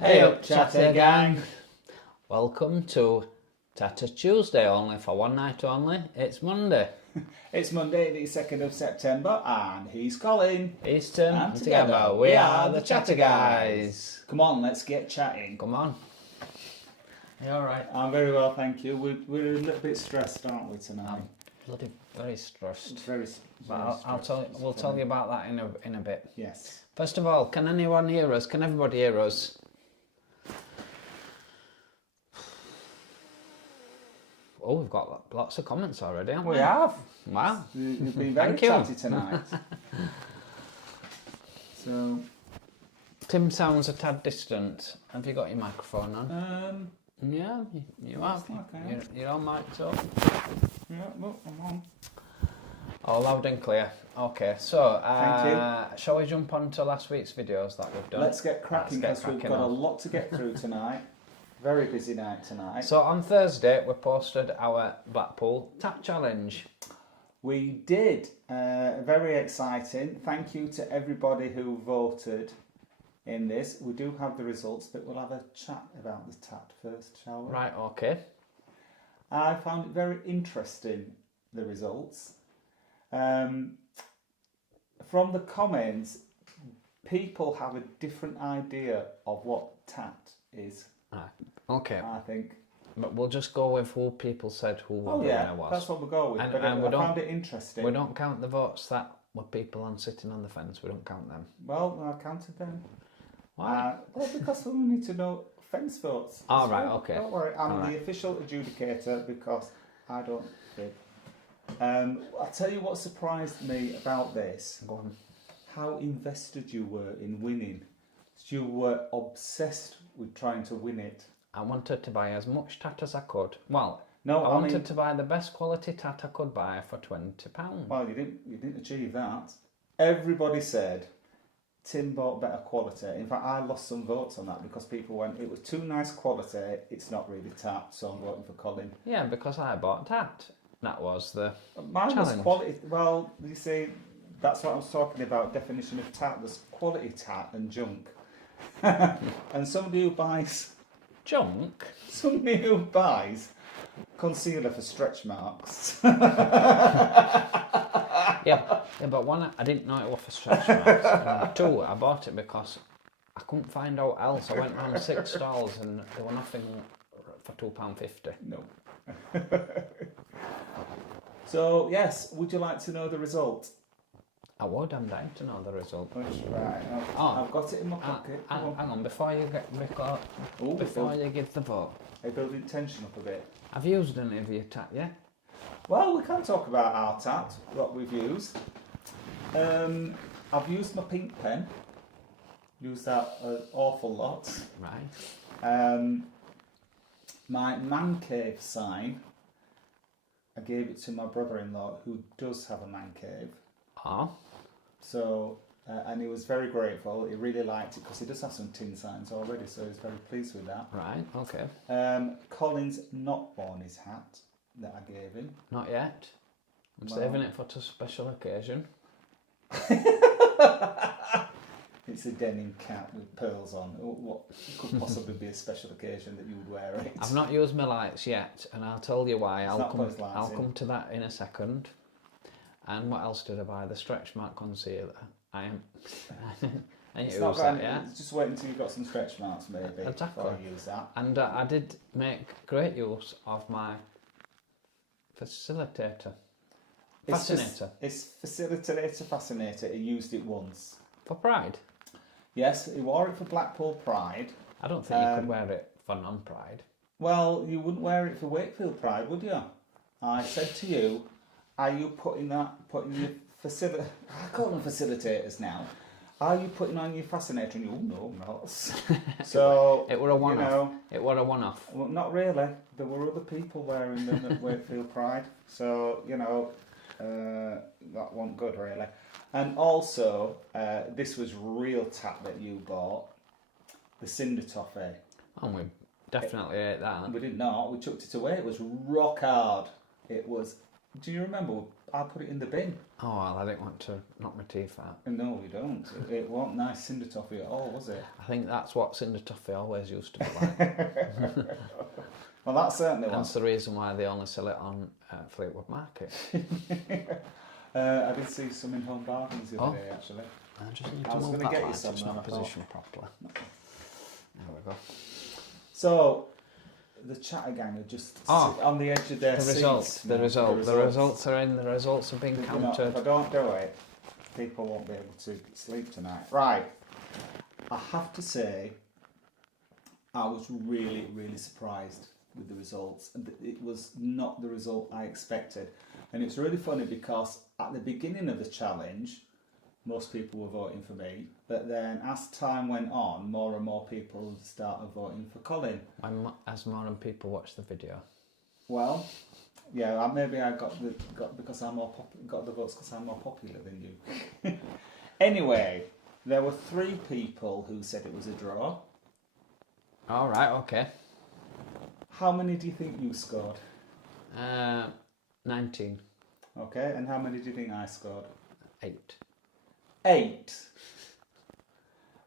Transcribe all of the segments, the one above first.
Hey up, Chatter Gang! Welcome to Tatter Tuesday, only for one night only. It's Monday. It's Monday, the 2nd of September, and he's Colin. He's Tim, and together we are the Chatter Guys. Come on, let's get chatting. Come on. You alright? I'm very well, thank you. We're a little bit stressed, aren't we, tonight? I'm bloody very stressed. We'll tell you about that in a bit. Yes. First of all, can anyone hear us? Can everybody hear us? Oh, we've got lots of comments already, haven't we? We have. Wow. You've been very chatty tonight. So, Tim sounds a tad distant. Have you got your microphone on? Yeah, you have. You're all mic'd up. Yeah, look, I'm on. Oh, loud and clear. Okay, so Thank you. Shall we jump on to last week's videos that we've done? Let's get cracking because we've got a lot to get through tonight. Very busy night tonight. So on Thursday we posted our Blackpool Tap Challenge. We did. Very exciting. Thank you to everybody who voted in this. We do have the results, but we'll have a chat about the tap first, shall we? Right, okay. I found it very interesting, the results. From the comments, people have a different idea of what tat is. Okay. I think. But we'll just go with who people said who the winner was. That's what we'll go with. But I found it interesting. We don't count the votes that were people on sitting on the fence. We don't count them. Well, I counted them. Why? Well, because we need to know fence votes. All right, okay. Don't worry, I'm the official adjudicator because I don't bid. I'll tell you what surprised me about this. Go on. How invested you were in winning. You were obsessed with trying to win it. I wanted to buy as much tat as I could. Well, no, I wanted to buy the best quality tat I could buy for £20. Well, you didn't achieve that. Everybody said Tim bought better quality. In fact, I lost some votes on that because people went, it was too nice quality, it's not really tat, so I'm voting for Colin. Yeah, because I bought tat. That was the Mine challenge. Was quality. Well, you see, that's what I was talking about, definition of tat. There's quality tat and junk. And somebody who buys junk, concealer for stretch marks. yeah, but one, I didn't know it was for stretch marks. And two, I bought it because I couldn't find out else. I went round 6 stalls and there were nothing for £2.50. No. So yes, would you like to know the result? I would. I'm dying to know the result. Right. I've got it in my pocket. Hang on, before you you give the vote. I building tension up a bit. Have you used any of your tat yet? Well, we can talk about our tat, what we've used. I've used my pink pen. Used that an awful lot. Right. My man cave sign, I gave it to my brother-in-law who does have a man cave. Oh. So, and he was very grateful. He really liked it because he does have some tin signs already, so he's very pleased with that. Right, okay. Colin's not worn his hat that I gave him. Not yet. I'm saving it for a special occasion. It's a denim cap with pearls on. What could possibly be a special occasion that you would wear it? I've not used my lights yet, and I'll tell you why. I'll come to that in a second. And what else did I buy? The stretch mark concealer. I ain't used that yet. Just wait until you've got some stretch marks, maybe. Exactly. Before you use that. And I did make great use of my facilitator. Fascinator. It's fascinator. He used it once. For Pride? Yes, he wore it for Blackpool Pride. I don't think you could wear it for non-Pride. Well, you wouldn't wear it for Wakefield Pride, would you? I said to you, are you putting your I call them facilitators now. Are you putting on your fascinator? And you, no, I'm not. So it were a one-off. It were a one-off. Well, not really. There were other people wearing them at Wakefield Pride. So, that wasn't good, really. And also, this was real tat that you bought, the cinder toffee. Oh, we definitely ate that. We did not. We chucked it away. It was rock hard. It was. Do you remember? We put it in the bin. Oh, well, I didn't want to knock my teeth out. No, you don't. It wasn't nice cinder toffee at all, was it? I think that's what cinder toffee always used to be like. Well, that's certainly one. That's the reason why they only sell it on Fleetwood Market. I did see some in Home Bargains the other day, actually. I just need to move that light, it's not positioned properly. There we go. So, the chatter gang are just sit on the edge of their seats. The results are in, the results have been counted. If I don't do it, people won't be able to sleep tonight. Right, I have to say, I was really, really surprised with the results. It was not the result I expected. And it's really funny because at the beginning of the challenge, most people were voting for me, but then as time went on, more and more people started voting for Colin. As more and people watched the video. Well, yeah, maybe I got the votes because I'm more popular than you. Anyway, there were 3 people who said it was a draw. All right, okay. How many do you think you scored? 19. Okay, and how many do you think I scored? 8. 8.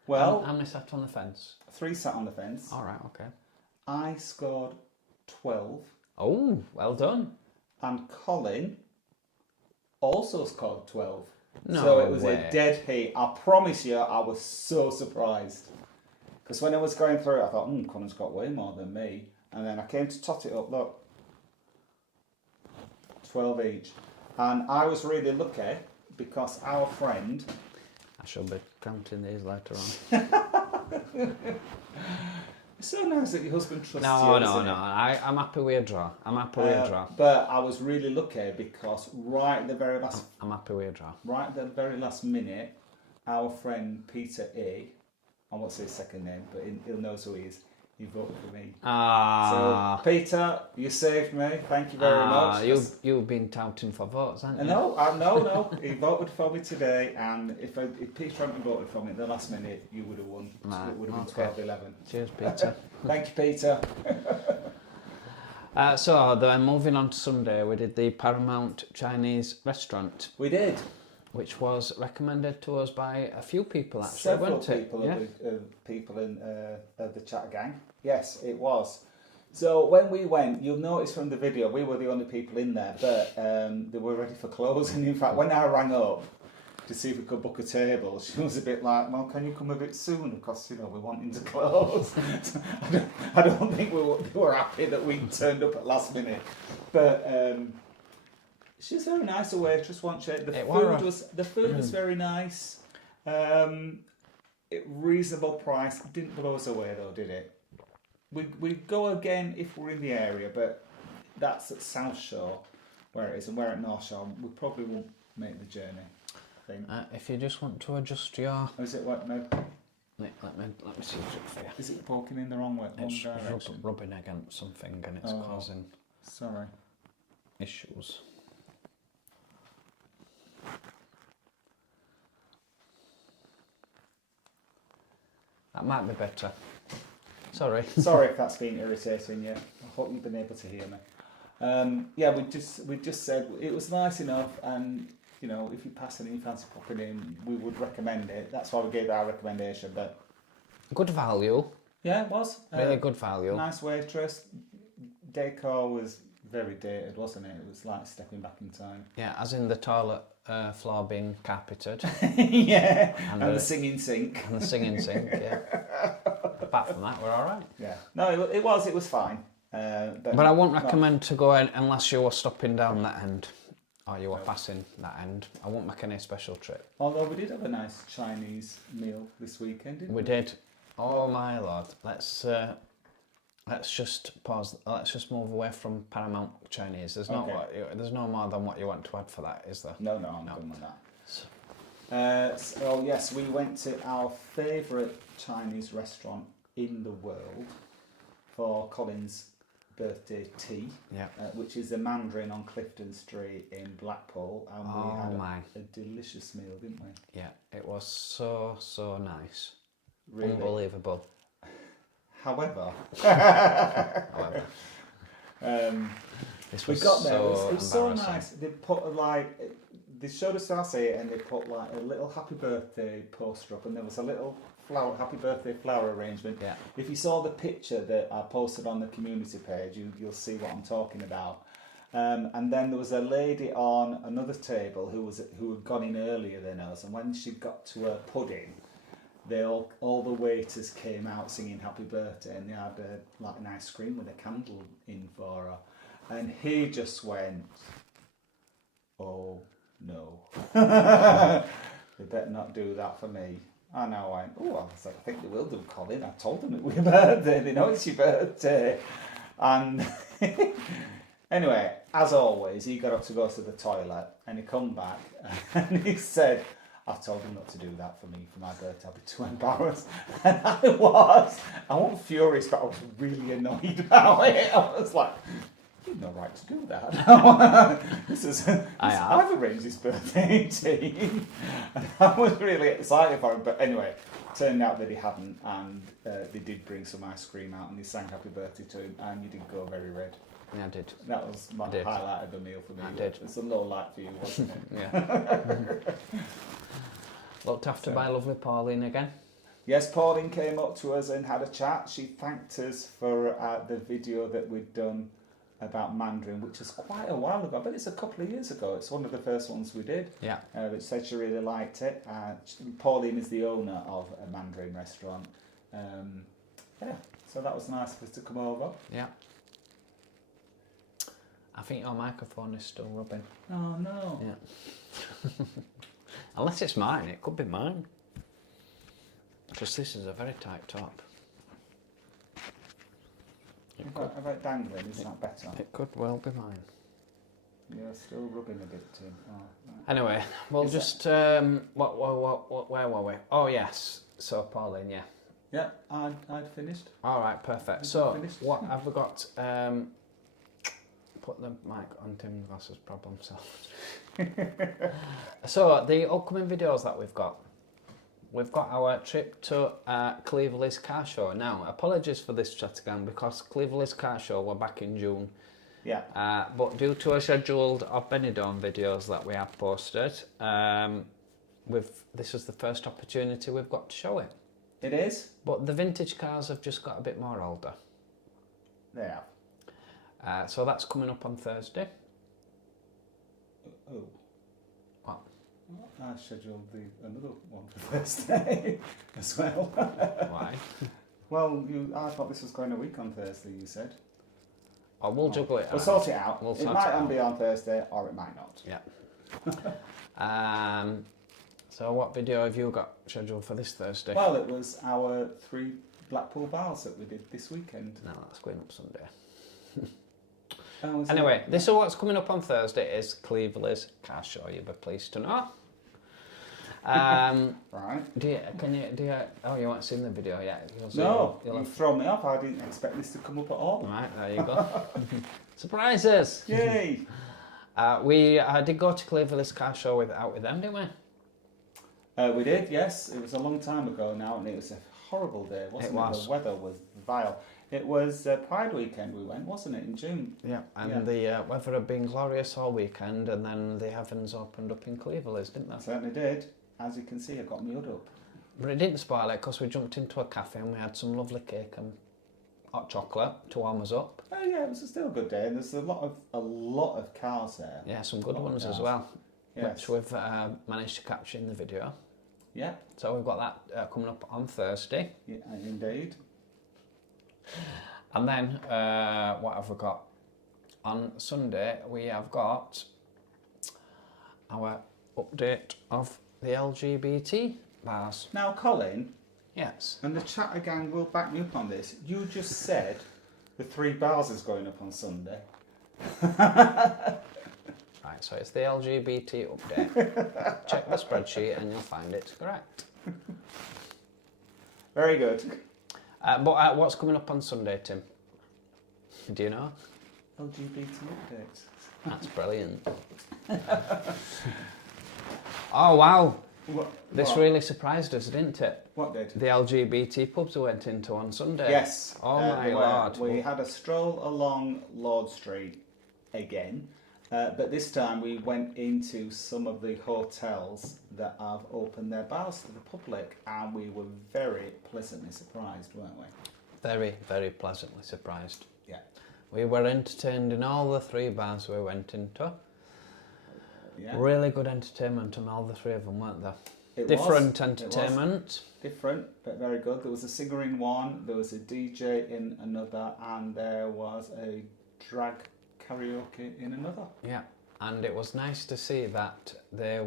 Well, how many sat on the fence? 3 sat on the fence. All right, okay. I scored 12. Oh, well done. And Colin also scored 12. No so it was way. a dead heat. I promise you, I was so surprised. Because when I was going through it, I thought, Colin's got way more than me. And then I came to tot it up, look. 12 each. And I was really lucky because our friend... I shall be counting these later on. It's so nice that your husband trusts you. No. I'm happy with a draw. But I was really lucky because right at the very last... I'm happy with a draw. Right at the very last minute, our friend Peter A, I won't say his second name, but he'll know who he is. He voted for me. So, Peter, you saved me. Thank you very much. You've been touting for votes, haven't you? No. He voted for me today, and if Peter hadn't voted for me at the last minute, you would have won. So it would have been 12-11. Cheers, Peter. Thank you, Peter. So then moving on to Sunday, we did the Paramount Chinese restaurant. We did. Which was recommended to us by a few people, actually, Several weren't it? people in the chat gang. Yes, it was. So when we went, you'll notice from the video, we were the only people in there, but they were ready for closing. In fact, when I rang up to see if we could book a table, she was a bit like, well, can you come a bit sooner? Because, we're wanting to close. I don't think they were happy that we turned up at last minute. But... she's very nice, a waitress, wasn't she? The food was very nice. Reasonable price. Didn't blow us away though, did it? We'd go again if we're in the area, but that's at South Shore where it is, and we're at North Shore. We probably won't make the journey, I think. If you just want to adjust your... Is it what? No. Let me see what's up for you. Is it poking in the wrong way? It's rubbing against something and it's causing... Sorry. Issues. That might be better. Sorry. Sorry if that's been irritating you. I hope you've been able to hear me. We just said it was nice enough, and if you pass and you fancy popping in, we would recommend it. That's why we gave our recommendation. But good value. Yeah, it was really good value. Nice waitress. Decor was very dated, wasn't it? It was like stepping back in time. Yeah, as in the toilet floor being carpeted. Yeah, and the singing sink. And the singing sink, yeah. Apart from that, we're all right. Yeah. No, it was fine. But I won't recommend to go in unless you were stopping down that end or you were passing that end. I won't make any special trip. Although we did have a nice Chinese meal this weekend, didn't we? We did. Oh my lord. Let's just pause. Let's just move away from Paramount Chinese. There's no more than what you want to add for that, is there? No, I'm done with that. So yes, we went to our favourite Chinese restaurant in the world for Colin's birthday tea, which is the Mandarin on Clifton Street in Blackpool, and we had a delicious meal, didn't we? Yeah, it was so nice. Really? Unbelievable. However, This we was got there. so It was so embarrassing. nice. They put they showed us our seat and they put like a little happy birthday poster up, and there was a little happy birthday flower arrangement. Yeah. If you saw the picture that I posted on the community page, you'll see what I'm talking about. And then there was a lady on another table who had gone in earlier than us, and when she got to her pudding, all the waiters came out singing happy birthday, and they had like an ice cream with a candle in for her, and he just went, "Oh no, they better not do that for me." And I went, "Oh," I was like, "I think they will do, Colin. I told them it was your birthday. They know it's your birthday." And anyway, as always, he got up to go to the toilet, and he come back and he said, "I told him not to do that for me for my birthday. I'll be too embarrassed." And I wasn't furious, but I was really annoyed about it. I was like, "You've no right to do that." I've arranged his birthday tea. And I was really excited for him, but anyway, turned out that he hadn't, and they did bring some ice cream out, and they sang happy birthday to him, and you did go very red. Yeah, I did. That was my highlight of the meal for me. I did. It's a low light for you, wasn't it? Yeah. Looked after by lovely Pauline again. Yes, Pauline came up to us and had a chat. She thanked us for the video that we'd done about Mandarin, which was quite a while ago. I bet it's a couple of years ago. It's one of the first ones we did. Yeah. Which said she really liked it. Pauline is the owner of a Mandarin restaurant. Yeah, so that was nice for us to come over. Yeah. I think your microphone is still rubbing. Oh no. Yeah. Unless it's mine, it could be mine. Because this is a very tight top. Have I dangling? Is that better? It could well be mine. You're still rubbing a bit, Tim. Oh, right. Anyway, we'll just where were we? Oh yes. So Pauline, yeah. Yeah, I'd finished. All right, perfect. So what have we got? Put the mic on Tim's glasses. Problem solved. So the upcoming videos that we've got our trip to Cleveland's car show. Now, apologies for this chat again because Cleveland's car show were back in June. Yeah. But due to a schedule of Benidorm videos that we have posted, this is the first opportunity we've got to show it. It is. But the vintage cars have just got a bit more older. They have. So that's coming up on Thursday. Oh. What? I scheduled another one for Thursday as well. Why? Well, I thought this was going a week on Thursday, you said. Oh, we'll juggle it. We'll sort it out. We'll it might be on Thursday or it might not. Yeah. So what video have you got scheduled for this Thursday? Well, it was our 3 Blackpool bars that we did this weekend. No, that's going up Sunday. Anyway, this is what's coming up on Thursday is Cleveland's car show. You'll be pleased to know. Right. Oh, you haven't seen the video yet? You've thrown me off. I didn't expect this to come up at all. Right, there you go. Surprises! Yay! We did go to Cleveland's car show out with them, didn't we? We did, yes. It was a long time ago now, and it was a horrible day, wasn't it? The weather was vile. It was Pride weekend we went, wasn't it, in June? Yeah, and the weather had been glorious all weekend, and then the heavens opened up in Cleveland, didn't they? Certainly did. As you can see, I got my hood up. But it didn't spoil it, because we jumped into a cafe and we had some lovely cake and hot chocolate to warm us up. Oh yeah, it was still a good day, and there's a lot of cars there. Yeah, some good ones as well, which we've managed to capture in the video. Yeah. So we've got that coming up on Thursday. Yeah, indeed. And then, what have we got? On Sunday, we have got our update of the LGBT bars. Now, Colin. Yes. And the chatter gang will back me up on this. You just said the 3 bars is going up on Sunday. Right, so it's the LGBT update. Check the spreadsheet and you'll find it's correct. Very good. But what's coming up on Sunday, Tim? Do you know? LGBT updates. That's brilliant. Oh, wow. This really surprised us, didn't it? What did? The LGBT pubs we went into on Sunday. Yes. Oh, my Lord. We had a stroll along Lord Street, again. But this time we went into some of the hotels that have opened their bars to the public, and we were very pleasantly surprised, weren't we? Very, very pleasantly surprised. Yeah. We were entertained in all the 3 bars we went into. Yeah. Really good entertainment on all the 3 of them, weren't there? It Different was. entertainment. Different, but very good. There was a singer in one, there was a DJ in another, and there was a drag karaoke in another. Yeah, and it was nice to see that they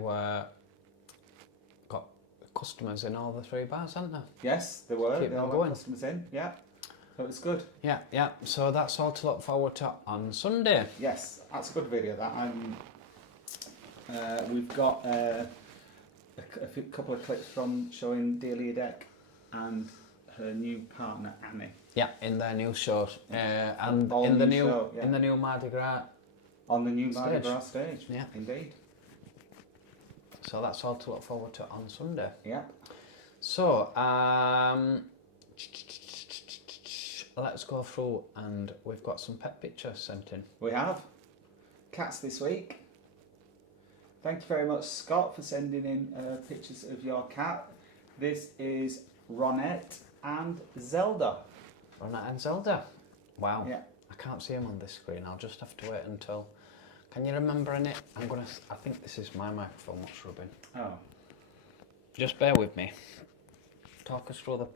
got customers in all the 3 bars, hadn't they? Yes, there were. Keep They them all going. got customers in, yeah. So it was good. Yeah. So that's all to look forward to on Sunday. Yes, that's a good video. We've got a couple of clips from showing Delia Deck and her new partner Annie. Yeah, in their new show, and All in the new new show, yeah. in the new Mardi Gras. On the new Mardi Stage. Gras stage. Yeah. Indeed. So that's all to look forward to on Sunday. Yeah. So let's go through, and we've got some pet pictures sent in. We have cats this week. Thank you very much, Scott, for sending in pictures of your cat. This is Ronette and Zelda. Ronette and Zelda. Wow. Yeah. I can't see them on this screen. I'll just have to wait until. Can you remember in it? I think this is my microphone. What's rubbing? Oh, Just bear with me. Talk us through the.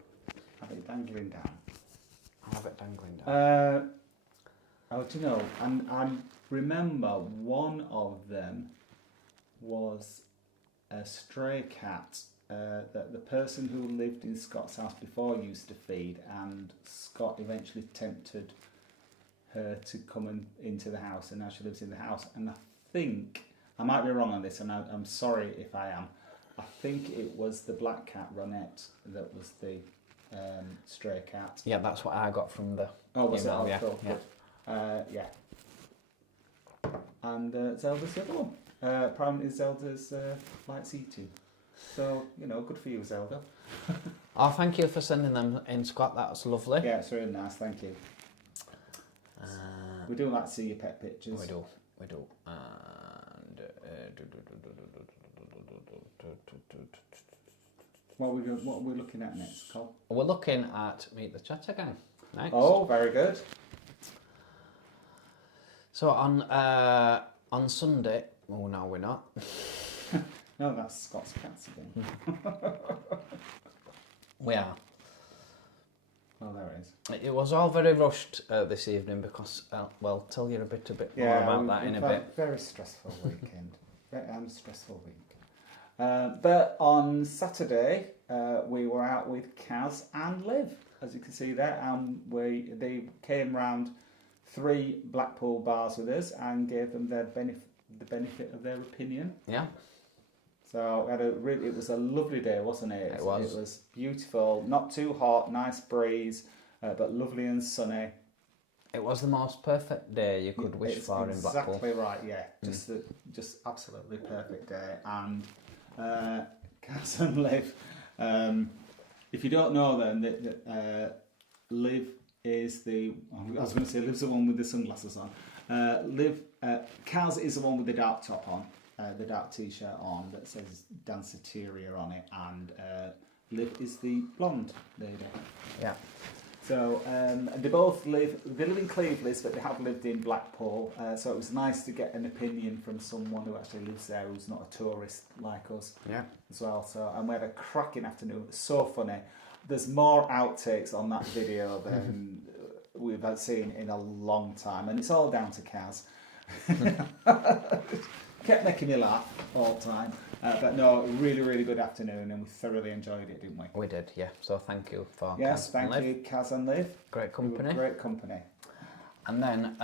have it dangling down. I'll have it dangling down. Do you know? And I remember one of them was a stray cat that the person who lived in Scott's house before used to feed, and Scott eventually tempted her to come into the house, and now she lives in the house. And I think, I might be wrong on this, and I'm sorry if I am, I think it was the black cat Ronette that was the stray cat. Yeah, that's what I got from the Was email. it? Yeah. Cool, Yeah. yeah. And Zelda's the other one. Apparently Zelda's likes eating. So, good for you, Zelda. Oh, thank you for sending them in, Scott. That's lovely. Yeah, it's really nice, thank you. We do like to see your pet pictures. We do. And What are we looking at next, Cole? we're looking at Meet the Chatter Gang next. Oh, very good. So on Sunday. Oh no, we're not. No, that's Scott's cats again. We are. Oh, there it is. It was all very rushed this evening because I'll tell you a bit more about that in a bit. Very stressful weekend. Very stressful week. But on Saturday, we were out with Kaz and Liv, as you can see there, and they came round 3 Blackpool bars with us and gave them the benefit of their opinion. Yeah. So it was a lovely day, wasn't it? It was. It was beautiful, not too hot, nice breeze, but lovely and sunny. It was the most perfect day you could wish for in Blackpool. Exactly right, yeah. Just absolutely perfect day. And Kaz and Liv, if you don't know then, Liv is I was going to say Liv's the one with the sunglasses on. Kaz is the one with the dark top on. The dark t-shirt on that says Danceteria on it, and Liv is the blonde lady. Yeah. So they live in Cleveland, but they have lived in Blackpool, so it was nice to get an opinion from someone who actually lives there, who's not a tourist like us. Yeah. As well. So, and we had a cracking afternoon. It was so funny. There's more outtakes on that video than we've seen in a long time, and it's all down to Kaz. Kept making me laugh all the time. But no, really, really good afternoon, and we thoroughly enjoyed it, didn't we? We did, yeah. So thank you for Yes, Kaz thank and you, Kaz and Liv. Great company. Great company. And then,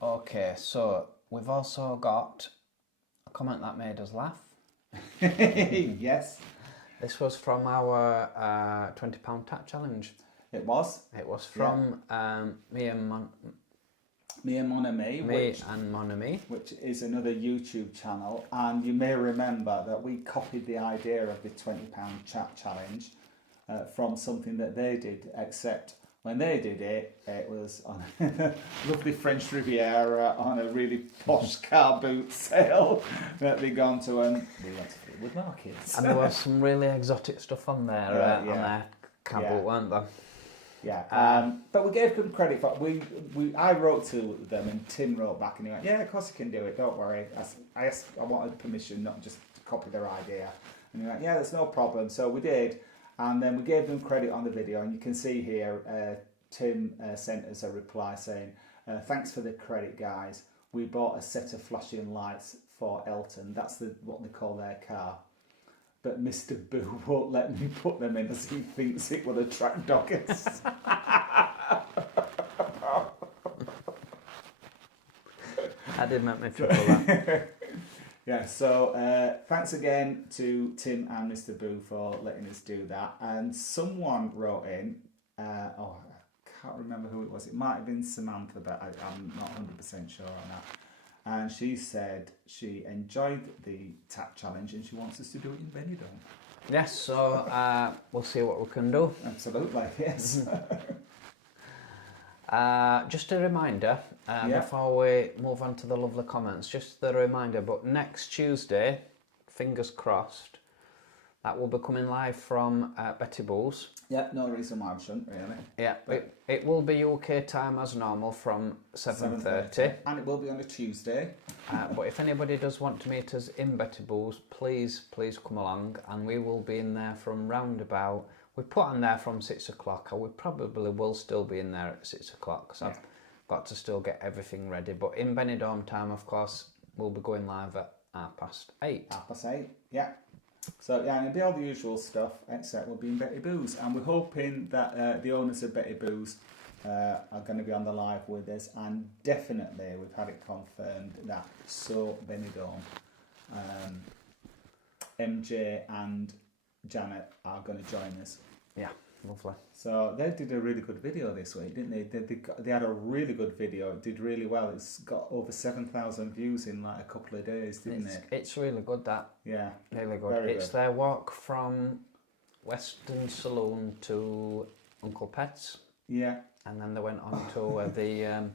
okay, so we've also got a comment that made us laugh. Yes. This was from our £20 Tat Challenge. It was. It was from me and Mon Ami, which is another YouTube channel, and you may remember that we copied the idea of the £20 chat challenge from something that they did, except When they did it, it was on a lovely French Riviera on a really posh car boot sale that they'd gone to, and we went to Fleetwood Markets. And there was some really exotic stuff on there, on their car boot, weren't there? Yeah, but we gave them credit for I wrote to them and Tim wrote back and he went, yeah, of course you can do it, don't worry. I wanted permission, not just to copy their idea. And he went, yeah, there's no problem. So we did, and then we gave them credit on the video, and you can see here, Tim sent us a reply saying, thanks for the credit, guys. We bought a set of flashing lights for Elton. That's what they call their car. But Mr. Boo won't let me put them in as he thinks it will attract doggers. That did make me chuckle, that. Yeah, so thanks again to Tim and Mr. Boo for letting us do that. And someone wrote in, I can't remember who it was. It might have been Samantha, but I'm not 100% sure on that. And she said she enjoyed the tap challenge and she wants us to do it in Benidorm. Yes, so we'll see what we can do. Absolutely, yes. Just a reminder, before we move on to the lovely comments, just a reminder, but next Tuesday, fingers crossed, that will be coming live from Betty Boo's. Yeah, no reason why I shouldn't, really. Yeah, it will be UK time as normal from 7:30. And it will be on a Tuesday. But if anybody does want to meet us in Betty Boo's, please come along, and we will be in there from roundabout. We put on there from 6 o'clock. We probably will still be in there at 6 o'clock, because I've got to still get everything ready. But in Benidorm time, of course, we'll be going live at 8:30. 8:30, yeah. So yeah, it'll be all the usual stuff, except we'll be in Betty Boo's, and we're hoping that the owners of Betty Boo's are going to be on the live with us, and definitely we've had it confirmed that So Benidorm, MJ and Janet are going to join us. Yeah, lovely. So they did a really good video this week, didn't they? They had a really good video. It did really well. It's got over 7,000 views in like a couple of days, didn't it? It's really good, that. Yeah. Really good. Very it's good. their walk from Western Saloon to Uncle Pet's. Yeah. And then they went on to the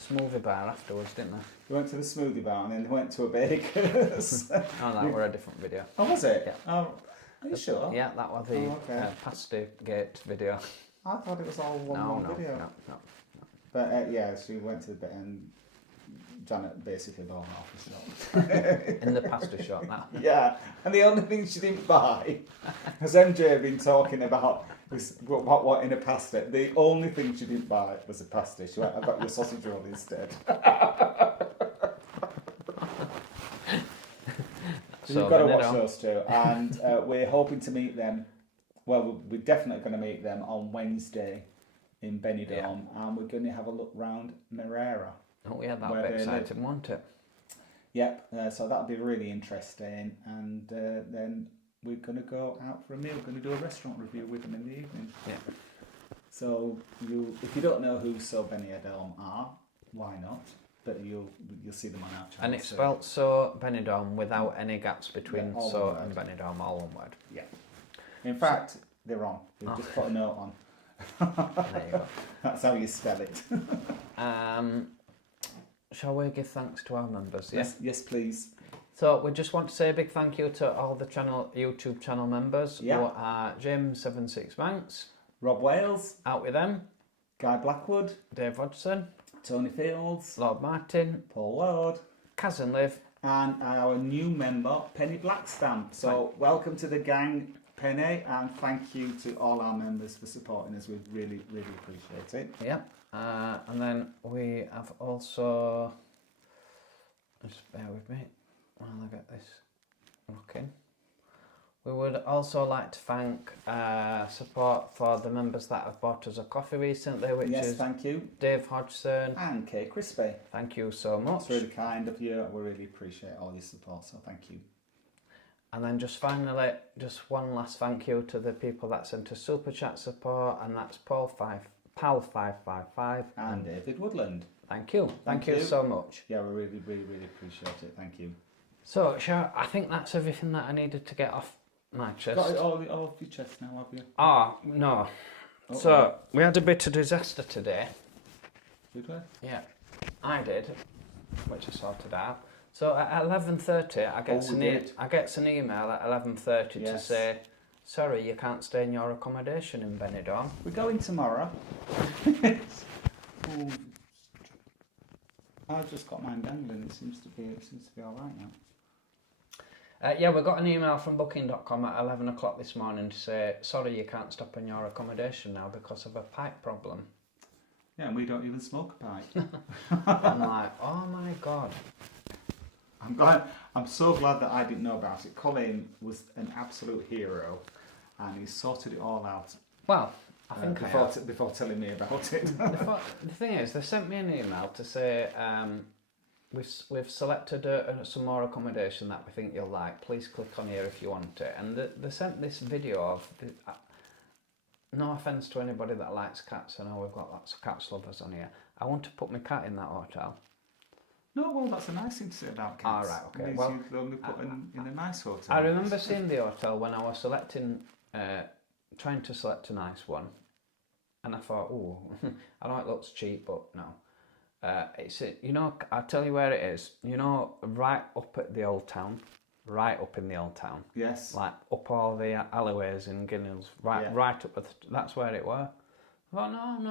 smoothie bar afterwards, didn't they? They went to the smoothie bar and then they went to a baker's. Oh, that were a different video. Oh, was it? Yeah. Are you sure? Yeah, that was the Pasty Gate video. I thought it was all one video. No. But yeah, she went to the bit and Janet basically bought off the shop. In the pasta shop, that. Yeah, and the only thing she didn't buy, as MJ had been talking about what in a pasta, the only thing she didn't buy was a pasta. She went, I got your sausage roll instead. So you've got to watch those two, and we're hoping to meet them. Well, we're definitely going to meet them on Wednesday in Benidorm, and we're going to have a look round Merera. Oh yeah, that'll be exciting, won't it? Yep, so that'll be really interesting, and then we're going to go out for a meal. We're going to do a restaurant review with them in the evening. Yeah. So if you don't know who So Benidorm are, why not? But you'll see them on our channel. And it's spelt So Benidorm without any gaps between So and Benidorm, all one word. Yeah. In fact, they're on. We've just put a note on. There you go. That's how you spell it. Shall we give thanks to our members? Yeah? Yes, please. So we just want to say a big thank you to all the YouTube channel members. Yeah. Who are Jim76 Banks. Rob Wales. Out with them. Guy Blackwood. Dave Hodgson. Tony Fields. Lord Martin. Paul Ward. Kaz and Liv. And our new member, Penny Blackstamp. So welcome to the gang, Penny, and thank you to all our members for supporting us. We really, really appreciate it. Yeah. And then we have also, just bear with me while I get this rocking. We would also like to thank support for the members that have bought us a coffee recently, which is thank you. Dave Hodgson and Kate Crispy. Thank you so much. It's really kind of you. We really appreciate all your support, so thank you. And then just finally, just one last thank you to the people that sent us super chat support, and that's Pal555 and David Woodland. Thank you. Thank you so much. Yeah, we really, really, really appreciate it. Thank you. So, I think that's everything that I needed to get off my chest. Got it all off your chest now, have you? Oh, no. So, we had a bit of disaster today. Did we? Yeah, I did, which I sorted out. So at 11:30, I get an email at 11:30 to say, sorry, you can't stay in your accommodation in Benidorm. We're going tomorrow. I've just got mine dangling. It seems to be all right now. Yeah, we got an email from Booking.com at 11 o'clock this morning to say, sorry, you can't stop in your accommodation now because of a pipe problem. Yeah, and we don't even smoke a pipe. I'm like, oh my God. I'm so glad that I didn't know about it. Colin was an absolute hero, and he sorted it all out. Well, I think before telling me about it. The thing is, they sent me an email to say, we've selected some more accommodation that we think you'll like. Please click on here if you want it. And they sent this video of... no offence to anybody that likes cats. I know we've got lots of cats lovers on here. I want to put my cat in that hotel. No, well, that's a nice thing to say about cats. All right, okay. Well, you only put in a nice hotel. I remember seeing the hotel when I was trying to select a nice one. And I thought, oh, I know it looks cheap, but no. I'll tell you where it is. You know, right up at the old town. Right up in the old town. Yes. Like up all the alleyways in Guinness. Right up that's where it were. I thought, I'm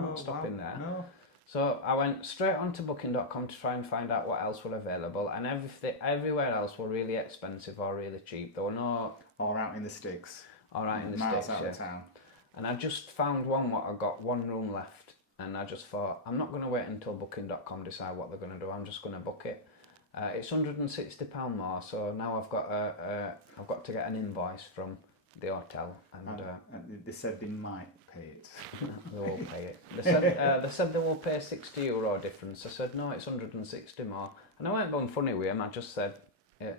not stopping there. No. So I went straight onto Booking.com to try and find out what else were available, and everywhere else were really expensive or really cheap. There were no... Or out in the sticks. Or out in the miles sticks, out of town. And I just found one what I got one room left, and I just thought, I'm not going to wait until Booking.com decide what they're going to do. I'm just going to book it. It's £160 more, so now I've got to get an invoice from the hotel, and they said they might pay it. They will pay it. They said they will pay €60 difference. I said no, it's 160 more, and I weren't being funny with him. I just said, yeah,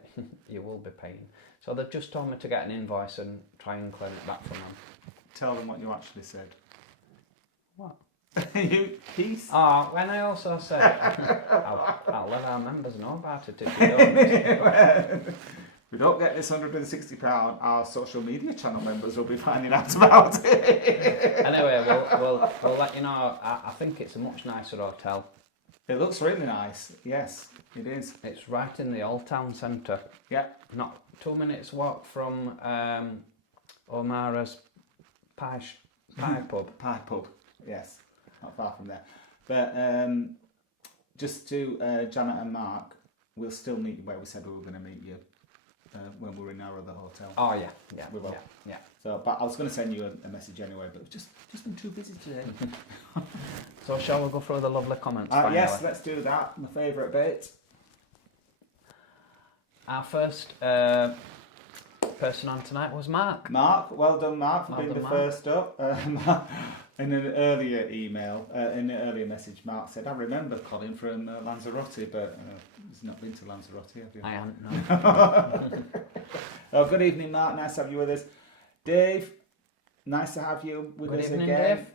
you will be paying. So they've just told me to get an invoice and try and claim it back from them. Tell them what you actually said. What? Peace. When I also said, I'll let our members know about it if you don't. If we don't get this £160, our social media channel members will be finding out about it. Anyway, we'll let you know. I think it's a much nicer hotel. It looks really nice. Yes, it is. It's right in the old town centre. Yeah. Not 2 minutes walk from O'Mara's Pie Pub. Pie Pub, yes. Not far from there. But just to Janet and Mark, we'll still meet you where we said we were going to meet you when we were in our other hotel. Oh, yeah. We will. Yeah. So, but I was going to send you a message anyway, but just been too busy today. So shall we go through the lovely comments? Yes, let's do that. My favourite bit. Our first person on tonight was Mark. Mark, well done, Mark, for being the first up. In an earlier email, in an earlier message, Mark said, I remember Colin from Lanzarote, but he's not been to Lanzarote, have you? I haven't, no. Good evening, Mark. Nice to have you with us. Dave, nice to have you with us again.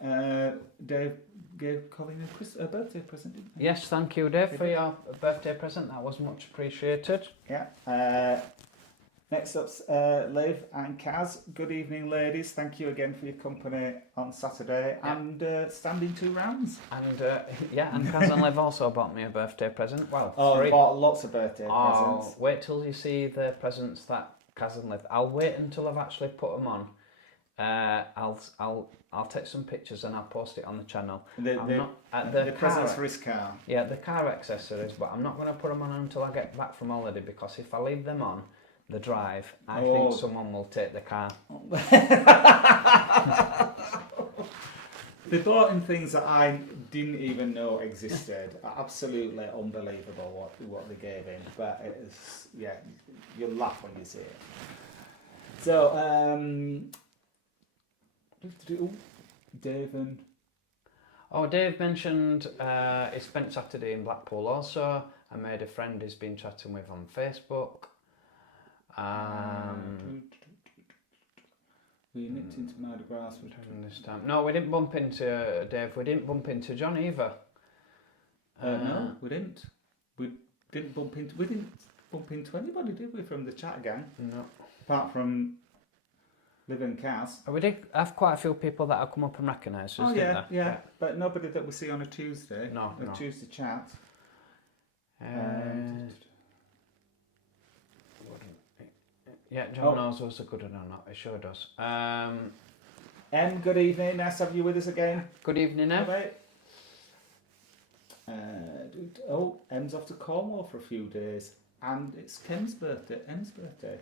Dave gave Colin a birthday present, didn't he? Yes, thank you, Dave, for your birthday present. That was much appreciated. Yeah. Next up's Liv and Kaz. Good evening, ladies. Thank you again for your company on Saturday and standing 2 rounds. And and Kaz and Liv also bought me a birthday present. Well, 3. Bought lots of birthday presents. Wait till you see the presents that Kaz and Liv. I'll wait until I've actually put them on. I'll take some pictures and I'll post it on the channel. The presents for his car. Yeah, the car accessories, but I'm not going to put them on until I get back from holiday, because if I leave them on the drive, I think someone will take the car. They bought in things that I didn't even know existed. Absolutely unbelievable what they gave in. But it's, you'll laugh when you see it. So, Dave and... Dave mentioned he spent Saturday in Blackpool also. I made a friend he's been chatting with on Facebook. We nipped into Mardi Gras this time. No, we didn't bump into Dave. We didn't bump into John either. No, we didn't. We didn't bump into anybody, did we, from the chat gang? No. Apart from Liv and Kaz. We did have quite a few people that have come up and recognised us, didn't they? Yeah. But nobody that we see on a Tuesday. No. Tuesday chat. Yeah, John knows what's a good one or not. It sure does. Em, good evening. Nice to have you with us again. Good evening, Em. Em's off to Cornwall for a few days, and it's Em's birthday.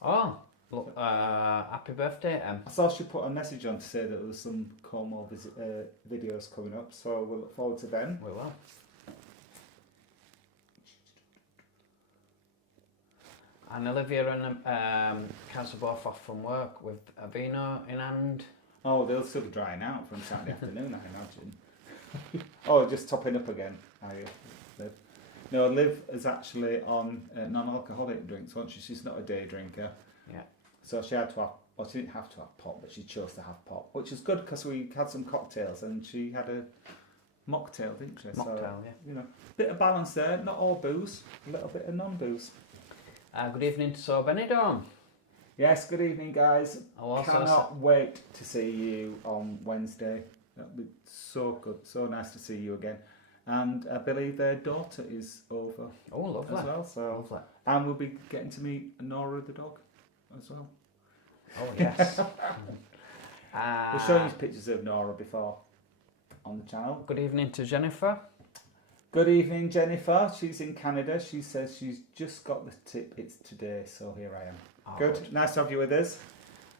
Oh, look, happy birthday, Em. I saw she put a message on to say that there was some Cornwall videos coming up, so we'll look forward to them. We will. And Olivia and Kaz are both off from work with a vino in hand. Oh, they'll still be drying out from Saturday afternoon, I imagine. Oh, just topping up again, are you, Liv? No, Liv is actually on non-alcoholic drinks, wasn't she? She's not a day drinker. Yeah. So she had to have, well, she didn't have to have pop, but she chose to have pop, which is good because we had some cocktails and she had a mocktail, didn't she? Mocktail, yeah. You know, bit of balance there, not all booze, a little bit of non-booze. Good evening to Benidorm. Yes, good evening, guys. Cannot wait to see you on Wednesday. That'll be so good, so nice to see you again. And I believe their daughter is over. Oh, lovely. As well, so lovely. And we'll be getting to meet Nora the dog as well. Oh yes. We've shown you pictures of Nora before on the channel. Good evening to Jennifer. Good evening, Jennifer. She's in Canada. She says she's just got the tip. It's today, so here I am. Oh, good. Nice to have you with us.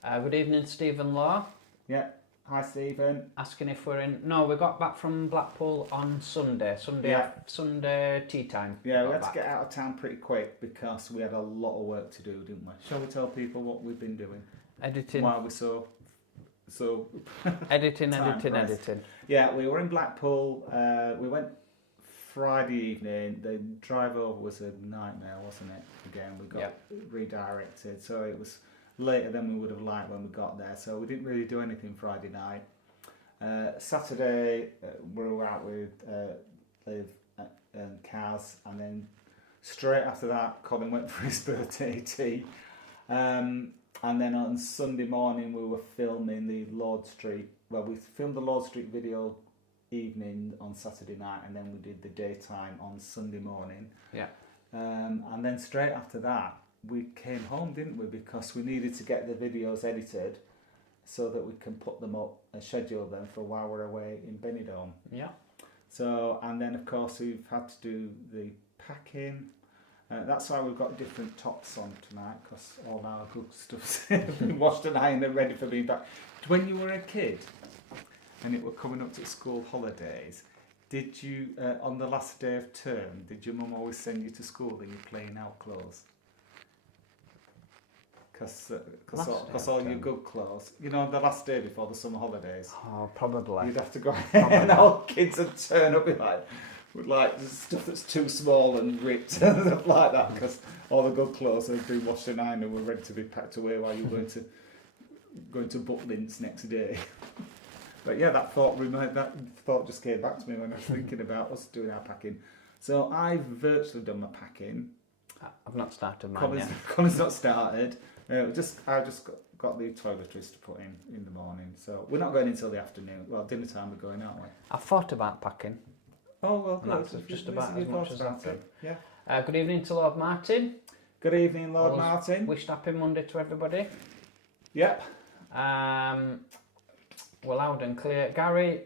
Good evening, Stephen Law. Yeah. Hi, Stephen. Asking if we're in. No, we got back from Blackpool on Sunday. Sunday tea time. Yeah, we had to get out of town pretty quick because we had a lot of work to do, didn't we? Shall we tell people what we've been doing? Editing. While we're so editing. Yeah, we were in Blackpool. We went Friday evening. The drive over was a nightmare, wasn't it? Again, we got redirected, so it was later than we would have liked when we got there. So we didn't really do anything Friday night. Saturday we were out with Liv and Kaz, and then straight after that, Colin went for his birthday tea. And then on Sunday morning we were filming the Lord Street. Well, we filmed the Lord Street video evening on Saturday night, and then we did the daytime on Sunday morning. Yeah. And then straight after that, we came home, didn't we? Because we needed to get the videos edited so that we can put them up and schedule them for while we're away in Benidorm. Yeah. So, and then of course we've had to do the packing. That's why we've got different tops on tonight, because all our good stuff's been washed and ironed and ready for being back. When you were a kid and it were coming up to school holidays, did you, on the last day of term, did your mum always send you to school in your plain out clothes? Because all your good clothes, you know, the last day before the summer holidays. Oh, probably. You'd have to go and all kids would turn up with like stuff that's too small and ripped and stuff like that, because all the good clothes had been washed and ironed and were ready to be packed away while you were going to Butlins next day. But yeah, that thought just came back to me when I was thinking about us doing our packing. So I've virtually done my packing. I've not started mine yet. Colin's not started. I've just got the toiletries to put in the morning. So we're not going until the afternoon. Well, dinner time we're going, aren't we? I've thought about packing. Oh, well, good. That's just about as much as I think. Yeah. Good evening to Lord Martin. Good evening, Lord Martin. Wished happy Monday to everybody. Yep. We're loud and clear. Gary,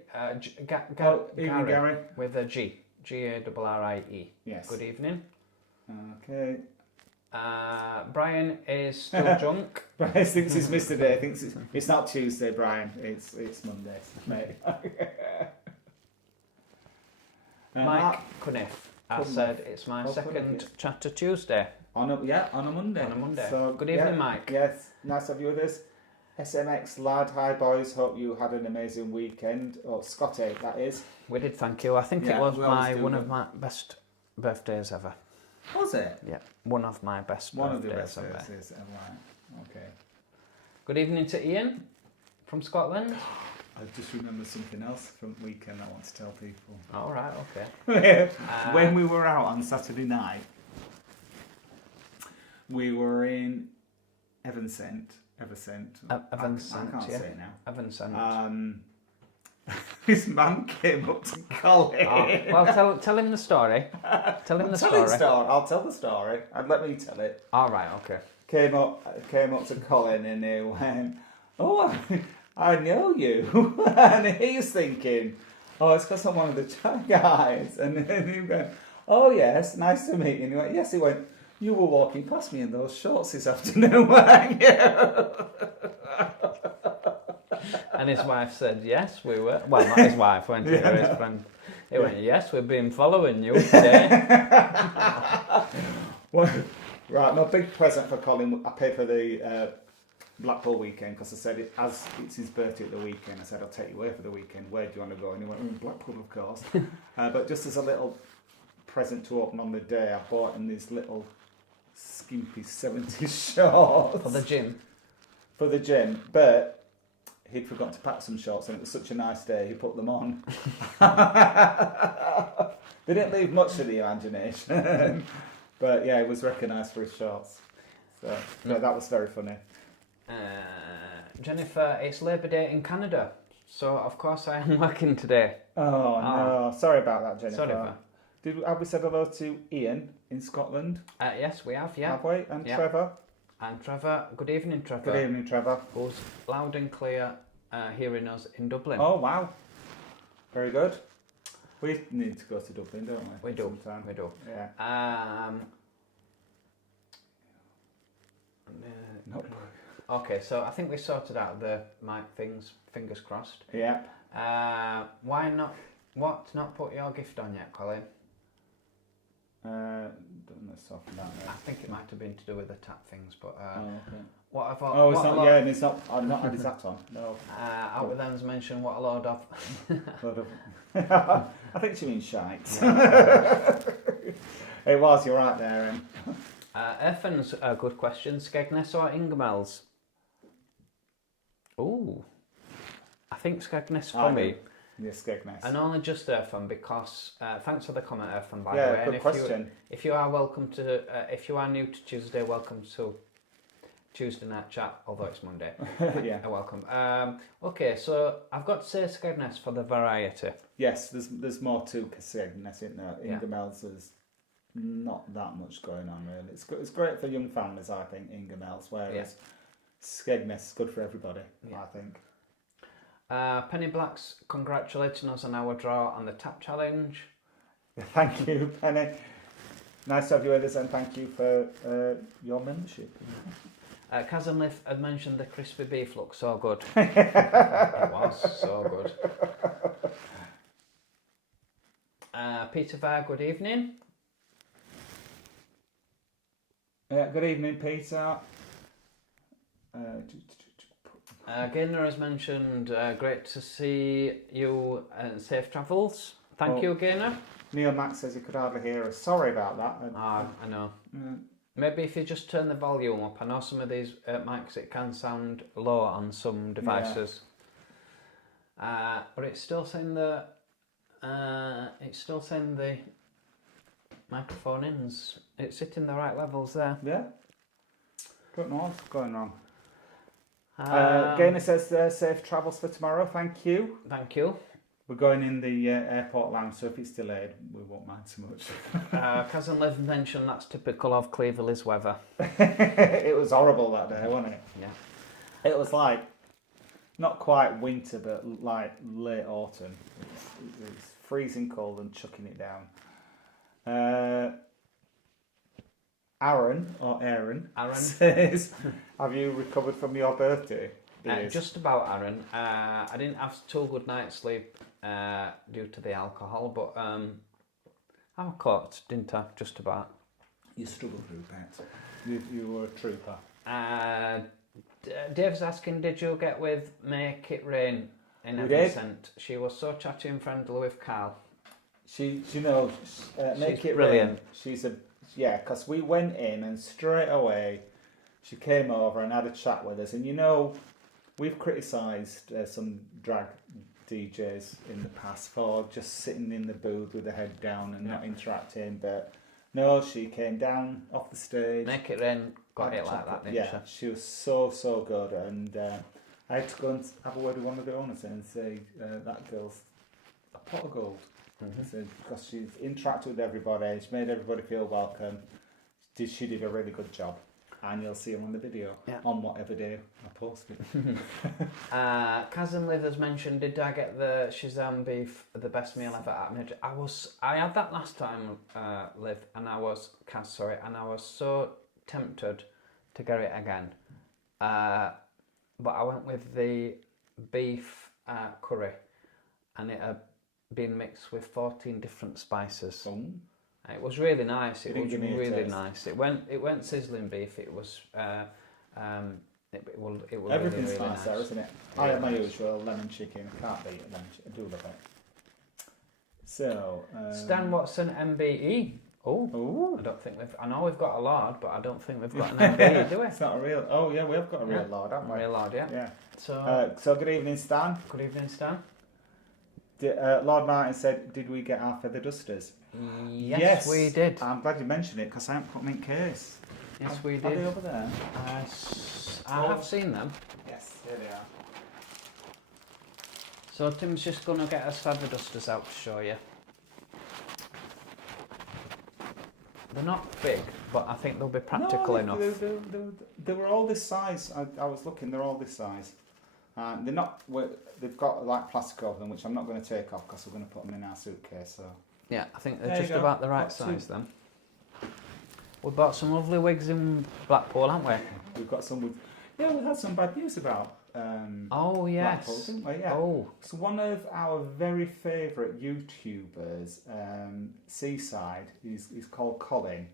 Gary. With a G. G-A-R-R-I-E. Yes. Good evening. Okay. Brian is still drunk. Brian thinks it's missed a day. Thinks it's not Tuesday, Brian. It's Monday, mate. Mike Cuniff. I said it's my second Chatter Tuesday. On a Monday. On a Monday. So, good evening, Mike. Yes, nice to have you with us. SMX lad, hi boys. Hope you had an amazing weekend. Or Scotty, that is. We did, thank you. I think it was one of my best birthdays ever. Was it? Yeah, one of my best birthdays ever. Right. Okay. Good evening to Ian from Scotland. I just remember something else from the weekend I want to tell people. All right, okay. When we were out on Saturday night, we were in Evansent, Eversent. Eversent, I can't yeah. say it now. Eversent. This man came up to Colin. Oh, well, tell him the story. Tell him the story. I'll tell the story. And let me tell it. All right, okay. Came up to Colin and he went, "Oh, I know you." And he's thinking, "Oh, it's because I'm one of the chat guys." And then he went, "Oh yes, nice to meet you." And he went, "Yes." He went, "You were walking past me in those shorts this afternoon, weren't you?" And his wife said, "Yes, we were." Well, not his wife, went to his friend. He went, "Yes, we've been following you today." Well, right, my big present for Colin, I paid for the Blackpool weekend because I said, as it's his birthday at the weekend, I said, "I'll take you away for the weekend. Where do you want to go?" And he went, "Blackpool, of course." But just as a little present to open on the day, I bought him these little skimpy 70s shorts. For the gym? For the gym, but he'd forgot to pack some shorts and it was such a nice day, he put them on. They didn't leave much to the imagination. But yeah, he was recognised for his shorts. So yeah, that was very funny. Jennifer, it's Labour Day in Canada, so of course I am working today. Oh no, sorry about that, Jennifer. Sorry. Have we said hello to Ian in Scotland? Yes, we have, yeah. Have we? And yeah. Trevor? And Trevor, good evening, Trevor. Good evening, Trevor. Who's loud and clear hearing us in Dublin. Oh, wow. Very good. We need to go to Dublin, don't we? We do. Sometime. We do. Yeah. Nope. Okay, so I think we sorted out the mic things, fingers crossed. Yeah. Why not? What not put your gift on yet, Colin? Let's talk about that. I think it might have been to do with the tap things, but okay. what I thought. Oh, it's not. Yeah, and it's not. I've not had his hat on. No. Out with them's mentioned what a load of. I think she means shite. It was. You're right there. Effin's a good question. Skegness or Ingemels? Ooh, I think Skegness for me. Yeah, Skegness. And only just Eartham because thanks for the comment, Eartham, by the way. Yeah, good question. If you are welcome to, if you are new to Tuesday, welcome to Tuesday night chat. Although it's Monday, yeah, welcome. Okay, so I've got to say Skegness for the variety. Yes, there's more to Skegness, isn't there? Ingemels there's not that much going on really. It's great for young families, I think. Ingemels, whereas Skegness is good for everybody. I think. Penny Black's congratulating us on our draw on the tap challenge. Thank you, Penny. Nice to have you with us, and thank you for your membership. Kaz and Liv had mentioned the crispy beef looks so good. It was so good. Peter Varr, good evening. Good evening, Peter. Gaynor has mentioned, great to see you and safe travels. Thank you, Gaynor. Neil Max says he could hardly hear us. Sorry about that. I know. Maybe if you just turn the volume up. I know some of these mics, it can sound low on some devices. Yeah. But it's still saying the microphone ins. It's hitting the right levels there. Yeah. Don't know what's going on. Gaynor says safe travels for tomorrow. Thank you. Thank you. We're going in the airport lounge, so if it's delayed, we won't mind so much. Cousin Liv mentioned that's typical of Cleverley's weather. It was horrible that day, wasn't it? Yeah. It was like, not quite winter, but like late autumn. It was freezing cold and chucking it down. Aaron says, have you recovered from your birthday? Just about, Aaron. I didn't have too good night's sleep due to the alcohol, but I was caught, didn't I? Just about. You struggled through, Pet. You were a trooper. Dave's asking, did you get with Make It Rain in Eversent? She was so chatty and friendly with Carl. She knows. Make It brilliant. Rain. Because we went in and straight away she came over and had a chat with us. And we've criticised some drag DJs in the past for just sitting in the booth with the head down and not interacting. But no, she came down off the stage. Make It Rain got it like that, didn't yeah, she was so good, and I had to go and have a word with one of the owners and say that girl's a pot of gold. So, because she's interacted with everybody, she made everybody feel welcome. She did a really good job, and you'll see her on the video on whatever day I post it. Kazim Liv has mentioned, did I get the Shazam beef, the best meal ever at Madrid? I had that last time, Liv, and I was so tempted to get it again, but I went with the beef curry, and it had been mixed with 14 different spices. It was really nice. It was really nice. It went sizzling beef. It was it was everything's really nice there, isn't it? I have my usual lemon chicken. I can't beat lemon chicken. I do love it. So Stan Watson MBE. Oh, I don't think I know we've got a lard, but I don't think we've got an MBE, do we? It's not a real. Oh yeah, we have got a real lard, haven't we? A real lard, yeah. Yeah. So good evening, Stan. Good evening, Stan. Lord Martin said, "Did we get our feather dusters?" Yes, we did. I'm glad you mentioned it because I haven't put them in case. Yes, we did. Are they over there? I have seen them. Yes, here they are. So Tim's just going to get us feather dusters out to show you. They're not big, but I think they'll be practical enough. They were all this size. I was looking, they're all this size. They're not. They've got like plastic over them, which I'm not going to take off because we're going to put them in our suitcase. So yeah, I think they're just about the right size then. We bought some lovely wigs in Blackpool, haven't we? We've got some. We had some bad news about. Oh yes. Blackpool, didn't we? Yeah. Oh. So one of our very favourite YouTubers, Seaside, he's called Colin.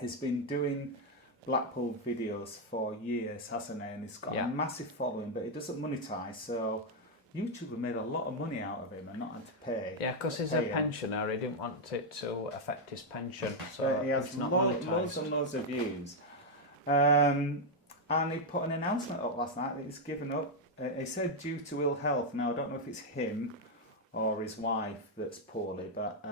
He's been doing Blackpool videos for years, hasn't he? And he's got a massive following, but he doesn't monetize. So YouTube have made a lot of money out of him and not had to pay. Yeah, because he's a pensioner. He didn't want it to affect his pension, so he has loads and loads of views. And he put an announcement up last night that he's given up. He said due to ill health. Now I don't know if it's him or his wife that's poorly, but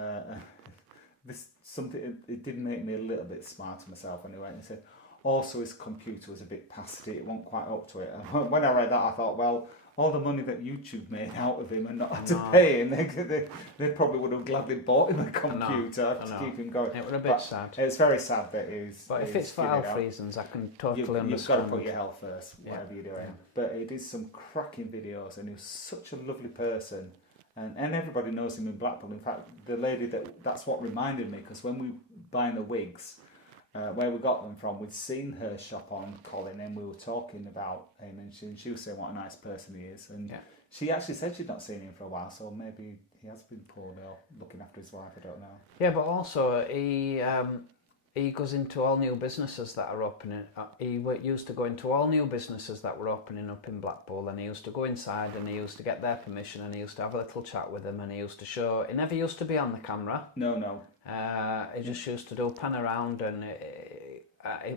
it did make me a little bit smart to myself anyway. And he said also his computer was a bit past it, it wasn't quite up to it. And when I read that I thought, well, all the money that YouTube made out of him and not had to pay him, they probably would have gladly bought him a computer to keep him going. It was a bit sad. It's very sad that he's. But if it's for health reasons, I can totally understand. You've got to put your health first, whatever you're doing. But he did some cracking videos, and he was such a lovely person, and everybody knows him in Blackpool. In fact, the lady that's what reminded me, because when we buying the wigs. Where we got them from, we'd seen her shop on Colin and we were talking about him and she was saying what a nice person he is, and she actually said she'd not seen him for a while, so maybe he has been poorly or looking after his wife, I don't know. Yeah, but also he goes into all new businesses that are opening. He used to go into all new businesses that were opening up in Blackpool, and he used to go inside and he used to get their permission and he used to have a little chat with them and he used to show. He never used to be on the camera. No. He just used to do pan around and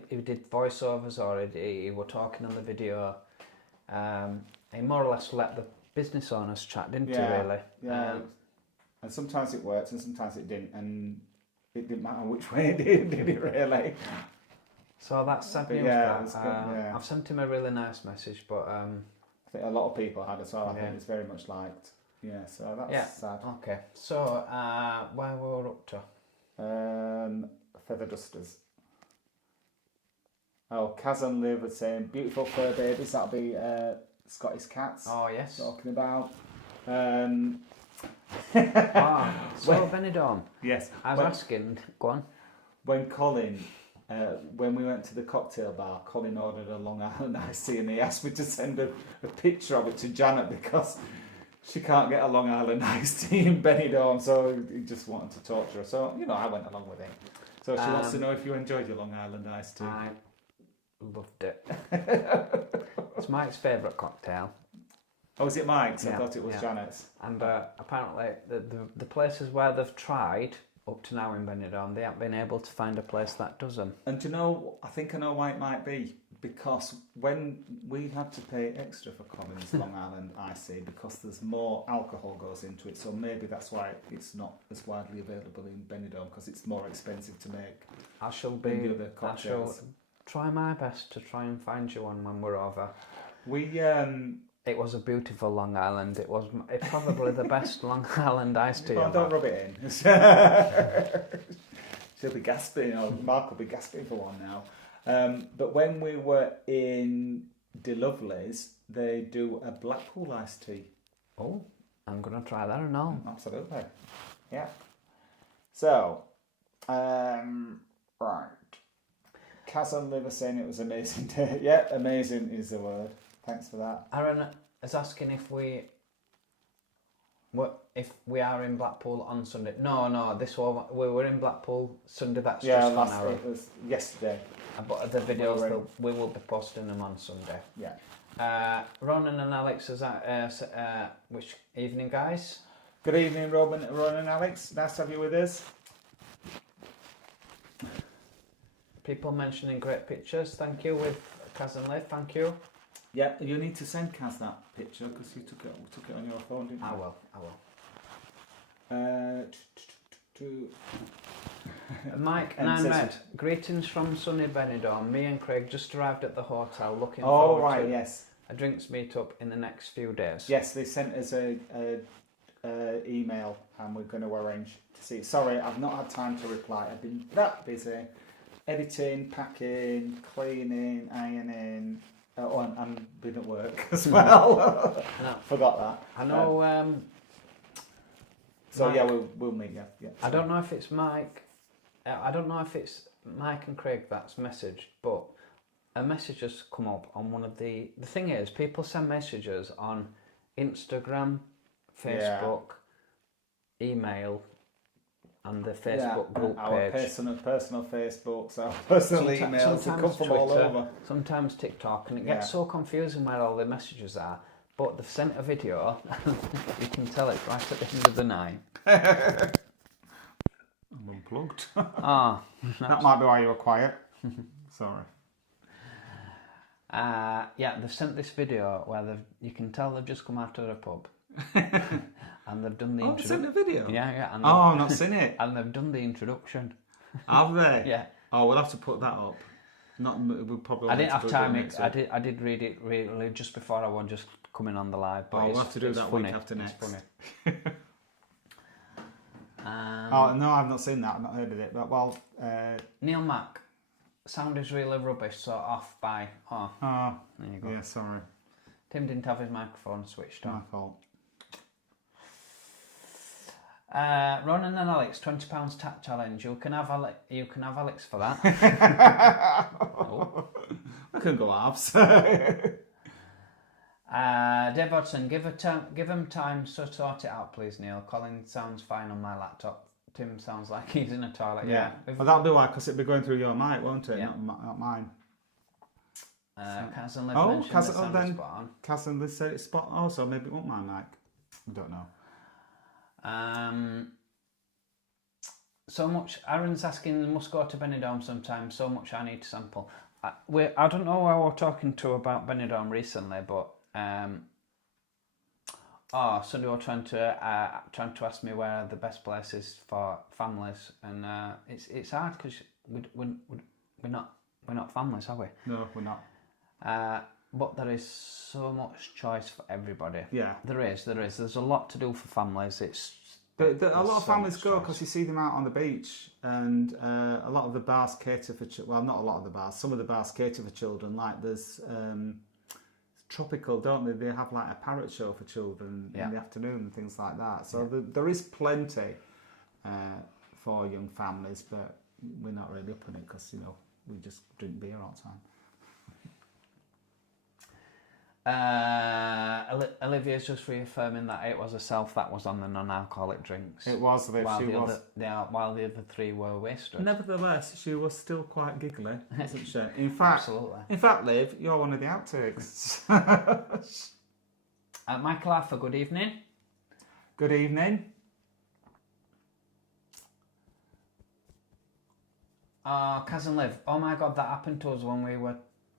he did voiceovers or he were talking on the video. He more or less let the business owners chat, didn't he, really? Yeah. And sometimes it worked and sometimes it didn't, and it didn't matter which way it did it really? So that's sad news. I've sent him a really nice message, but I think a lot of people had as well. I think it's very much liked. Yeah, so that's sad. Okay, so where were we up to? Feather dusters. Oh, Kaz and Liv are saying beautiful fur babies. That'll be Scottish cats. Oh yes. Talking about. Benidorm. Yes. I was asking. Go on. When Colin, when we went to the cocktail bar, Colin ordered a Long Island iced tea, and he asked me to send a picture of it to Janet because she can't get a Long Island iced tea in Benidorm, so he just wanted to talk to her. So I went along with it. So she wants to know if you enjoyed your Long Island iced tea. I loved it. It's Mike's favourite cocktail. Oh, was it Mike's? I thought it was Janet's. And apparently the places where they've tried up to now in Benidorm, they haven't been able to find a place that does them. And do you know, I think I know why it might be. Because when we had to pay extra for Colin's Long Island iced tea, because there's more alcohol goes into it, so maybe that's why it's not as widely available in Benidorm, because it's more expensive to make. I shall try my best to try and find you one when we're over. It was a beautiful Long Island. It's probably the best Long Island iced tea. Don't rub it in. She'll be gasping, or Mark will be gasping for one now. But when we were in De Lovely's, they do a Blackpool iced tea. Oh, I'm going to try that and all. Absolutely. Yeah. So, right. Kaz and Liv are saying it was amazing day. Yeah, amazing is the word. Thanks for that. Aaron is asking if we are in Blackpool on Sunday. No, we were in Blackpool Sunday. That's just an hour. It was yesterday. But the videos we will be posting them on Sunday. Yeah. Ronan and Alex is which evening, guys? Good evening, Ronan and Alex. Nice to have you with us. People mentioning great pictures. Thank you with Kaz and Liv. Thank you. Yeah, you need to send Kaz that picture because you took it on your phone, didn't you? I will. Mike Red. Greetings from sunny Benidorm. Me and Craig just arrived at the hotel looking forward to a drinks meet up in the next few days. Yes, they sent us a email and we're going to arrange to see. Sorry, I've not had time to reply. I've been that busy. Editing, packing, cleaning, ironing. And been at work as well. No. Forgot that. I know. So Mike, we'll meet. Yeah. I don't know if it's Mike. I don't know if it's Mike and Craig that's messaged, but a message has come up on one of the. The thing is, people send messages on Instagram, Facebook, email, and the Facebook group our page. Personal Facebooks, our personal emails that come from all over. Sometimes TikTok, and it gets so confusing where all the messages are. But they've sent a video, you can tell it's right at the end of the night. I'm unplugged. That might be why you were quiet. Sorry. They've sent this video where you can tell they've just come out of the pub. And they've done the introduction. They sent the video? Yeah. I've not seen it. And they've done the introduction. Have they? Yeah. Oh, we'll have to put that up. We'll probably. I didn't have time. I did read it really just before I was just coming on the live. But we'll have to do that funny. week after next. It's funny. No, I've not seen that. I've not heard of it. But Neil Mack, sound is really rubbish. So off by. There you go. Yeah, sorry. Tim didn't have his microphone switched on. My fault. Ronan and Alex, £20 tap challenge. You can have Alex for that. Oh. I can go halves. Dave Hodgson, give him time to sort it out, please, Neil. Colin sounds fine on my laptop. Tim sounds like he's in a toilet. Yeah. Well, that'll be why, because it'll be going through your mic, won't it? Yeah. Not mine. Kaz and Liv mentioned the sound is spot on. Kaz and Liv said it's spot on, so maybe it won't my mic. I don't know. So much. Aaron's asking, must go to Benidorm sometime. So much I need to sample. I don't know who we're talking to about Benidorm recently, but somebody were trying to ask me where the best place is for families, and it's hard because we're not families, are we? No, we're not. But there is so much choice for everybody. Yeah, there is. There's a lot to do for families. A lot of families go because you see them out on the beach, and a lot of the bars cater for well, not a lot of the bars. Some of the bars cater for children. Like there's Tropical, don't they? They have like a parrot show for children in the afternoon and things like that. So there is plenty for young families, but we're not really up on it because we just drink beer all the time. Olivia's just reaffirming that it was herself that was on the non-alcoholic drinks. It was, while the other three were wasted. Nevertheless, she was still quite giggly, wasn't she? In fact, Liv, you're one of the outtakes. Michael Arthur, good evening. Good evening. Kaz and Liv, oh my God, that happened to us when we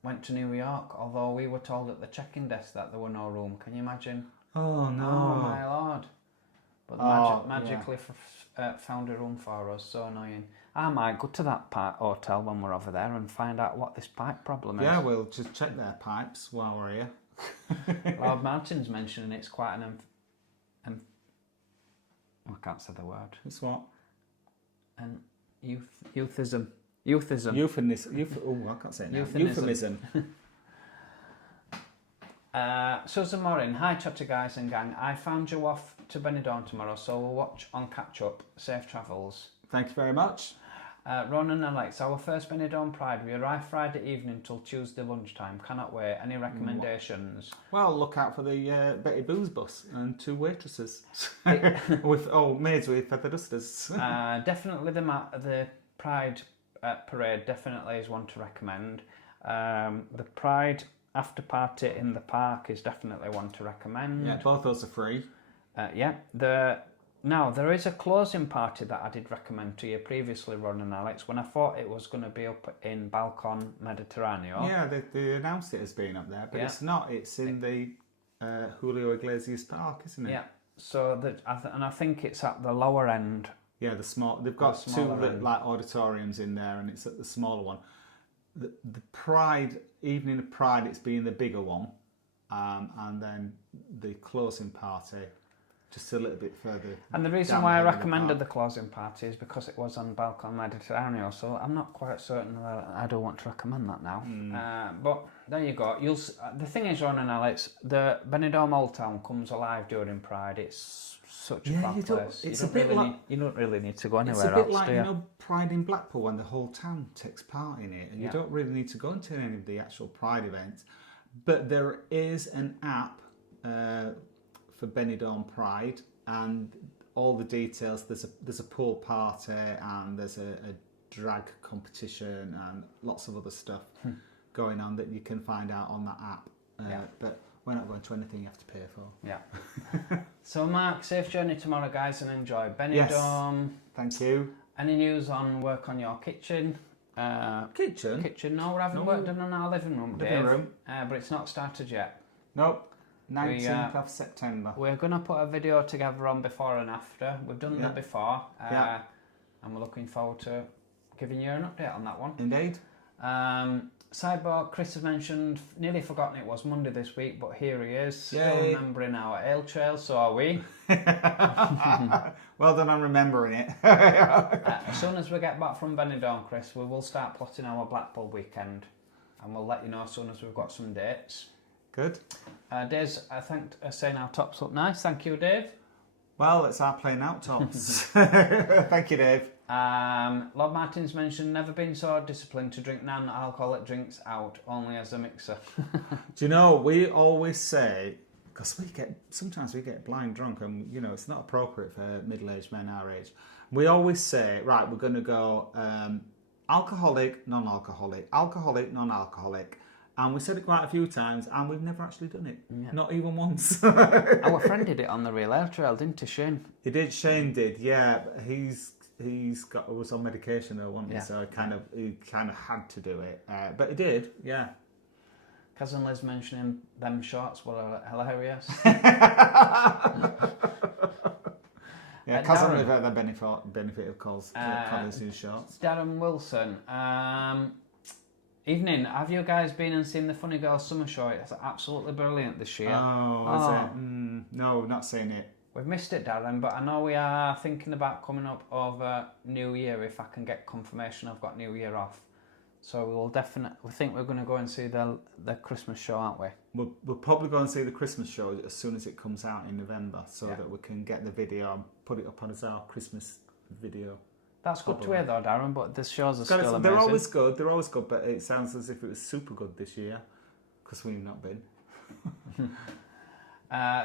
went to New York, although we were told at the check-in desk that there were no room. Can you imagine? Oh no. Oh my Lord. But magically found a room for us. So annoying. I might go to that hotel when we're over there and find out what this pipe problem is. Yeah, we'll just check their pipes while we're here. Lord Martin's mentioning it's quite an I can't say the word. It's what? An euphemism. Oh, I can't say it now. Euphemism. Susan Morin, hi Chatter guys and gang. I found you off to Benidorm tomorrow, so we'll watch on catch up. Safe travels. Thank you very much. Ron and Alex, our first Benidorm Pride. We arrived Friday evening till Tuesday lunchtime. Cannot wait. Any recommendations? Well, look out for the Betty Boo's bus and 2 waitresses with maids with feather dusters. Definitely the Pride parade definitely is one to recommend. The Pride after party in the park is definitely one to recommend. Yeah, both those are free. Now, there is a closing party that I did recommend to you previously, Ron and Alex, when I thought it was going to be up in Balcon Mediterraneo. Yeah, they announced it as being up there, but it's not. It's in the Julio Iglesias Park, isn't it? Yeah, so I think it's at the lower end. Yeah, they've got 2 like auditoriums in there, and it's at the smaller one. The Pride, evening of Pride, it's being the bigger one, and then the closing party just a little bit further. And the reason why I recommended the closing party is because it was on Balcon Mediterraneo, so I'm not quite certain that I don't want to recommend that now. But there you go. The thing is, Ron and Alex, the Benidorm Old Town comes alive during Pride. It's such a fun place. You don't really need to go anywhere else. It's a bit like Pride in Blackpool when the whole town takes part in it, and you don't really need to go into any of the actual Pride events. But there is an app for Benidorm Pride, and all the details. There's a pool party, and there's a drag competition, and lots of other stuff going on that you can find out on that app. But we're not going to anything you have to pay for. Yeah. So Mark, safe journey tomorrow, guys, and enjoy Benidorm. Yes. Thank you. Any news on work on your kitchen? Kitchen? No, we're having work done on our living room, Dave. But it's not started yet. Nope. 19th of September. We're going to put a video together on before and after. We've done that before. And we're looking forward to giving you an update on that one. Indeed. Sidebar, Chris has mentioned, nearly forgotten it was Monday this week, but here he is, still remembering our ale trail, so are we. Well done on remembering it. As soon as we get back from Benidorm, Chris, we will start plotting our Blackpool weekend, and we'll let you know as soon as we've got some dates. Good. Dave's, I think, saying our tops look nice. Thank you, Dave. Well, it's our plain out tops. Thank you, Dave. Lord Martin's mentioned never been so disciplined to drink non-alcoholic drinks out, only as a mixer. Do you know, we always say, because sometimes we get blind drunk, and it's not appropriate for middle-aged men our age. We always say, right, we're going to go alcoholic, non-alcoholic, alcoholic, non-alcoholic. And we said it quite a few times, and we've never actually done it. Yeah. Not even once. Our friend did it on the Real Ale Trail, didn't he, Shane? He did, Shane did, yeah. But was on medication though, wasn't he? So he kind of had to do it. But he did, yeah. Cousin Liz mentioning them shorts were hilarious. Yeah, Cousin Liz had the benefit of Colin's new shorts. Darren Wilson. Evening, have you guys been and seen the Funny Girls Summer Show? It's absolutely brilliant this year. Oh, is it? No, not seen it. We've missed it, Darren, but I know we are thinking about coming up over New Year if I can get confirmation I've got New Year off. So we think we're going to go and see the Christmas show, aren't we? We'll probably go and see the Christmas show as soon as it comes out in November, so that we can get the video and put it up on as our Christmas video. That's good to hear though, Darren, but the shows are still amazing. They're always good, but it sounds as if it was super good this year, because we've not been.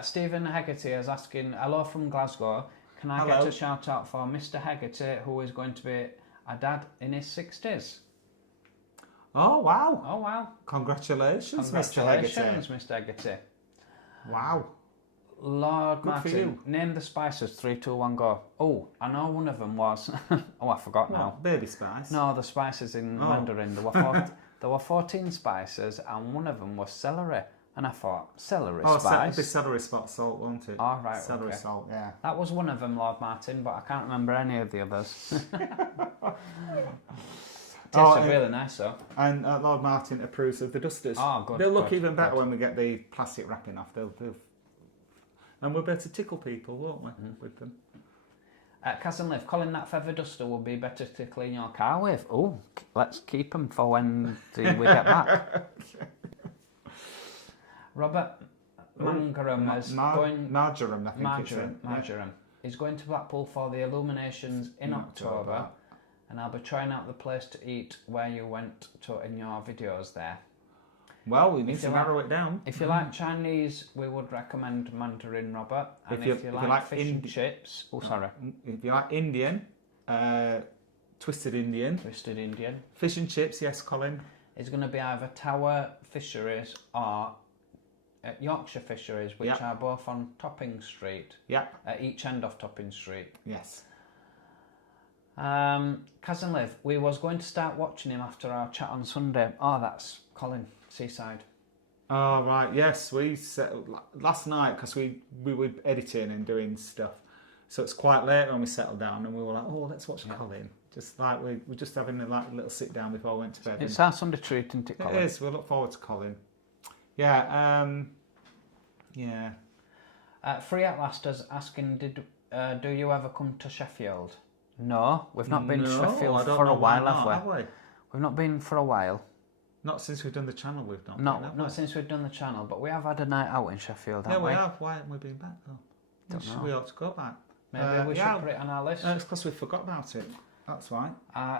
Stephen Hegarty is asking, hello from Glasgow, can I get a shout out for Mr. Hegarty, who is going to be a dad in his 60s? Oh, wow. Oh, wow. Congratulations, Mr. Hegarty. Congratulations, Mr. Hegarty. Wow. Lord Good Martin, for you. Name the spices, 3, 2, 1, go. Oh, I know one of them was... I forgot now. Baby spice? No, the spices in Mandarin. There were 14 spices, and one of them was celery. And I thought, celery Oh, spice. it'd be celery spot salt, won't it? Oh, right, Celery okay. salt, yeah. That was one of them, Lord Martin, but I can't remember any of the others. Tasted really nice, though. And Lord Martin approves of the dusters. Oh, good. They'll look even better when we get the plastic wrapping off. And we'll be able to tickle people, won't we, with them? Cousin Liv, Colin, that feather duster would be better to clean your car with. Oh, let's keep them for when we get back. Robert Marjoram is going... Marjoram, I think Marjoram is going to Blackpool for the Illuminations in October, and I'll be trying out the place to eat where you went to in your videos there. Well, we need to narrow it down. If you like Chinese, we would recommend Mandarin, Robert. And if you like fish and chips... Oh, sorry. If you like Indian, Twisted Indian. Fish and chips, yes, Colin. It's going to be either Tower Fisheries or Yorkshire Fisheries, which are both on Topping Street. Yep. At each end of Topping Street. Yes. Cousin Liv, we was going to start watching him after our chat on Sunday. Oh, that's Colin, Seaside. Oh, right, yes. We last night, because we were editing and doing stuff, so it's quite late when we settled down, and we were like, oh, let's watch Colin. Just like we're just having a little sit down before we went to bed. It's our Sunday treat, isn't it, Colin? It is. We look forward to Colin. Yeah. Yeah. Free at Last is asking, do you ever come to Sheffield? No, we've not been to Sheffield for a while, have we? We've not been for a while. Not since we've done the channel, we've not. Not since we've done the channel, but we have had a night out in Sheffield, haven't we? Yeah, we have. Why haven't we been back, though? Don't know. We ought to go back. Maybe we should put it on our list. It's because we forgot about it. That's why.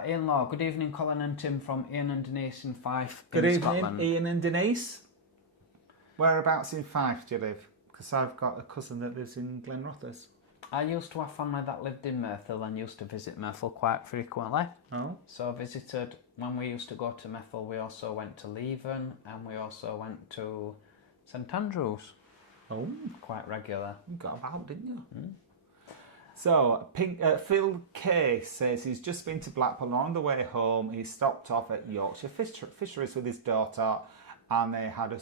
Ian Law, good evening, Colin and Tim from Ian and Denise in Fife, Good evening, Scotland. Ian and Denise. Whereabouts in Fife do you live? Because I've got a cousin that lives in Glenrothes. I used to have family that lived in Myrtle and used to visit Myrtle quite frequently. Oh. So I visited, when we used to go to Myrtle, we also went to Leven and we also went to St Andrews. Oh. Quite regular. You got about, didn't you? So, Phil K says he's just been to Blackpool and on the way home he stopped off at Yorkshire Fisheries with his daughter and they had a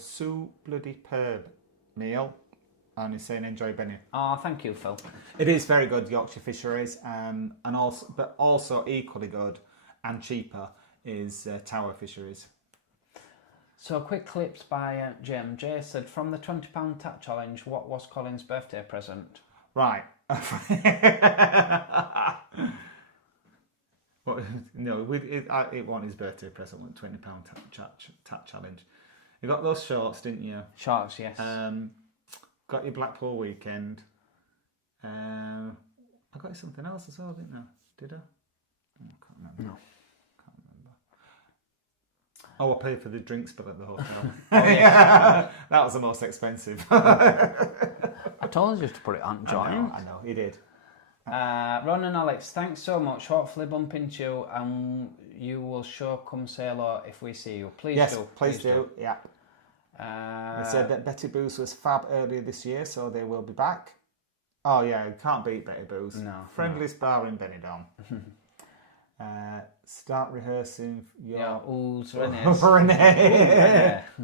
bloody-superb meal. And he's saying enjoy Benny. Oh, thank you, Phil. It is very good, Yorkshire Fisheries, but also equally good and cheaper is Tower Fisheries. So quick clips by JMJ said, from the £20 tap challenge, what was Colin's birthday present? Right. No, it wasn't his birthday present, it was £20 tap challenge. You got those shorts, didn't you? Shorts, yes. Got your Blackpool weekend. I got you something else as well, didn't I? Did I? I can't remember. No. Can't remember. Oh, I paid for the drinks bill at the hotel. That was the most expensive. I told you to put it on joint. I know, he did. Ron and Alex, thanks so much. Hopefully bump into you and you will sure come say hello if we see you. Please do. Yes, please do. Yeah. They said that Betty Boo's was fab earlier this year, so they will be back. Oh yeah, you can't beat Betty Boo's. No. Friendliest bar in Benidorm. Start rehearsing your... Oohs, Renee.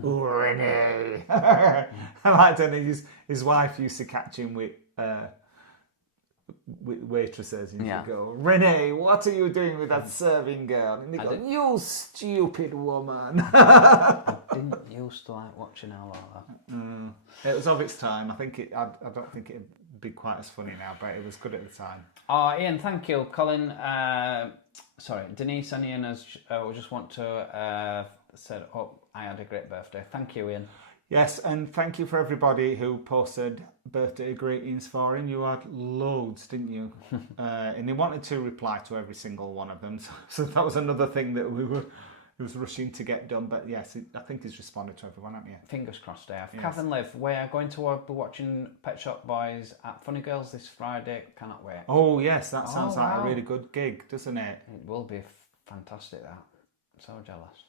Ooh, Renee. I like his wife used to catch him with waitresses and she'd go, Renee, what are you doing with that serving girl? And they go, you stupid woman. I didn't used to like watching her like that. It was of its time. I don't think it'd be quite as funny now, but it was good at the time. Oh, Ian, thank you. Colin, Denise and Ian just want to say, I had a great birthday. Thank you, Ian. Yes, and thank you for everybody who posted birthday greetings for him. You had loads, didn't you? And he wanted to reply to every single one of them. So that was another thing that he was rushing to get done. But yes, I think he's responded to everyone, haven't you? Fingers crossed, Dave. Yes. Kath and Liv, we are going to be watching Pet Shop Boys at Funny Girls this Friday. Cannot wait. Oh, yes, that sounds like a really good gig, doesn't it? It will be fantastic, that. So jealous.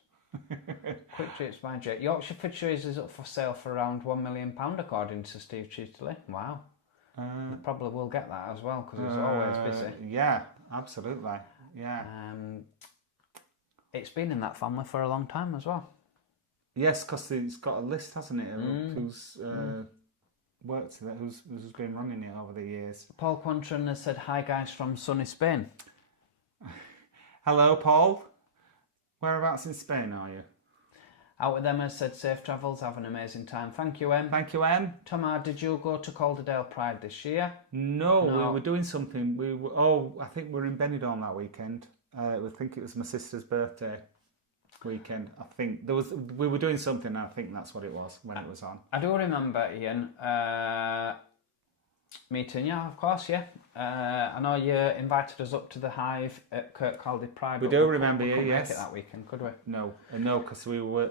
Quick trips by Jake. Yorkshire Fisheries is up for sale for around £1 million according to Steve Cheatley. Wow. You probably will get that as well because it's always busy. Yeah, absolutely. Yeah. It's been in that family for a long time as well. Yes, because it's got a list, hasn't it? Who's worked there, who's been running it over the years. Paul Quantron has said, hi guys from sunny Spain. Hello, Paul. Whereabouts in Spain are you? Out with them has said, safe travels, have an amazing time. Thank you, Em. Thank you, Em. Tomar, did you go to Calderdale Pride this year? No, we were doing something. I think we're in Benidorm that weekend. I think it was my sister's birthday weekend. I think we were doing something. And I think that's what it was when it was on. I do remember, Ian, meeting you, of course, yeah. I know you invited us up to the Hive at Kirkcaldy Pride. We do remember you, couldn't yes. make it that weekend, could we? No, because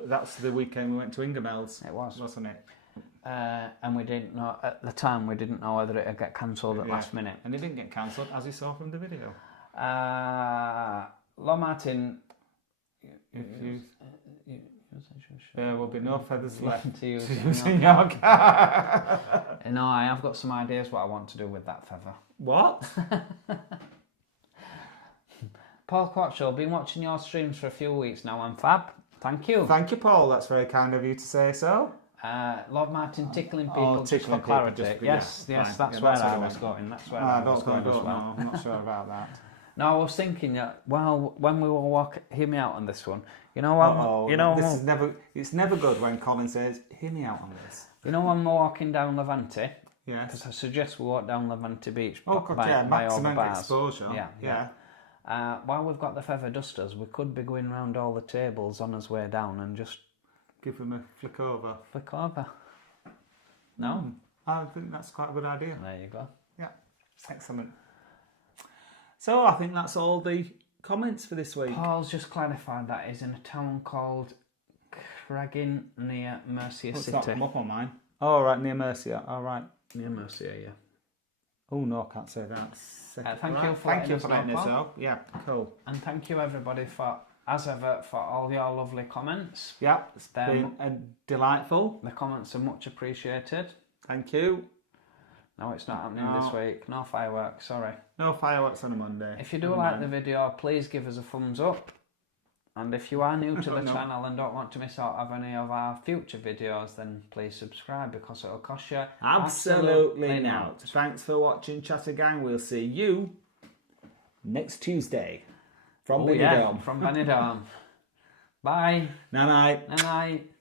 that's the weekend we went to Ingamel's. It was, wasn't it? And we didn't know at the time. We didn't know whether it would get cancelled at last minute. And it didn't get cancelled, as you saw from the video. Law Martin. There will be no feathers left to use in your car. No, I have got some ideas what I want to do with that feather. What? Paul Quatchell, been watching your streams for a few weeks now. I'm fab. Thank you. Thank you, Paul. That's very kind of you to say so. Lord Martin tickling people just for tickling clarity. people, Yes, that's where I was going. That's where I was going as well. I'm not sure about that. No, I was thinking that when we were hear me out on this one. You know what? This is never. It's never good when Colin says, "Hear me out on this." You know when we're walking down Levante. Yes. Because I suggest we walk down Levante Beach. Oh God, by all the maximum bars. exposure. Yeah. While we've got the feather dusters, we could be going round all the tables on our way down and just give them a flick over. Flick over. No. I think that's quite a good idea. There you go. Yeah. Excellent. So I think that's all the comments for this week. Paul's just clarified that he's in a town called Craggin near Mercia It's City. not come up on mine. Oh, right, near Mercia. All right. Near Mercia, yeah. Oh, no, I can't say that. Thank you for letting us know. Yeah, cool. And thank you, everybody, as ever, for all your lovely comments. Yeah, it's been delightful. The comments are much appreciated. Thank you. No, it's not happening this week. No fireworks, sorry. No fireworks on a Monday. If you do like the video, please give us a thumbs up. And if you are new to the channel and don't want to miss out of any of our future videos, then please subscribe because it'll cost you absolutely not. Thanks for watching, Chatter Gang. We'll see you next Tuesday from Benidorm. From Benidorm. Bye. Night night. Night night.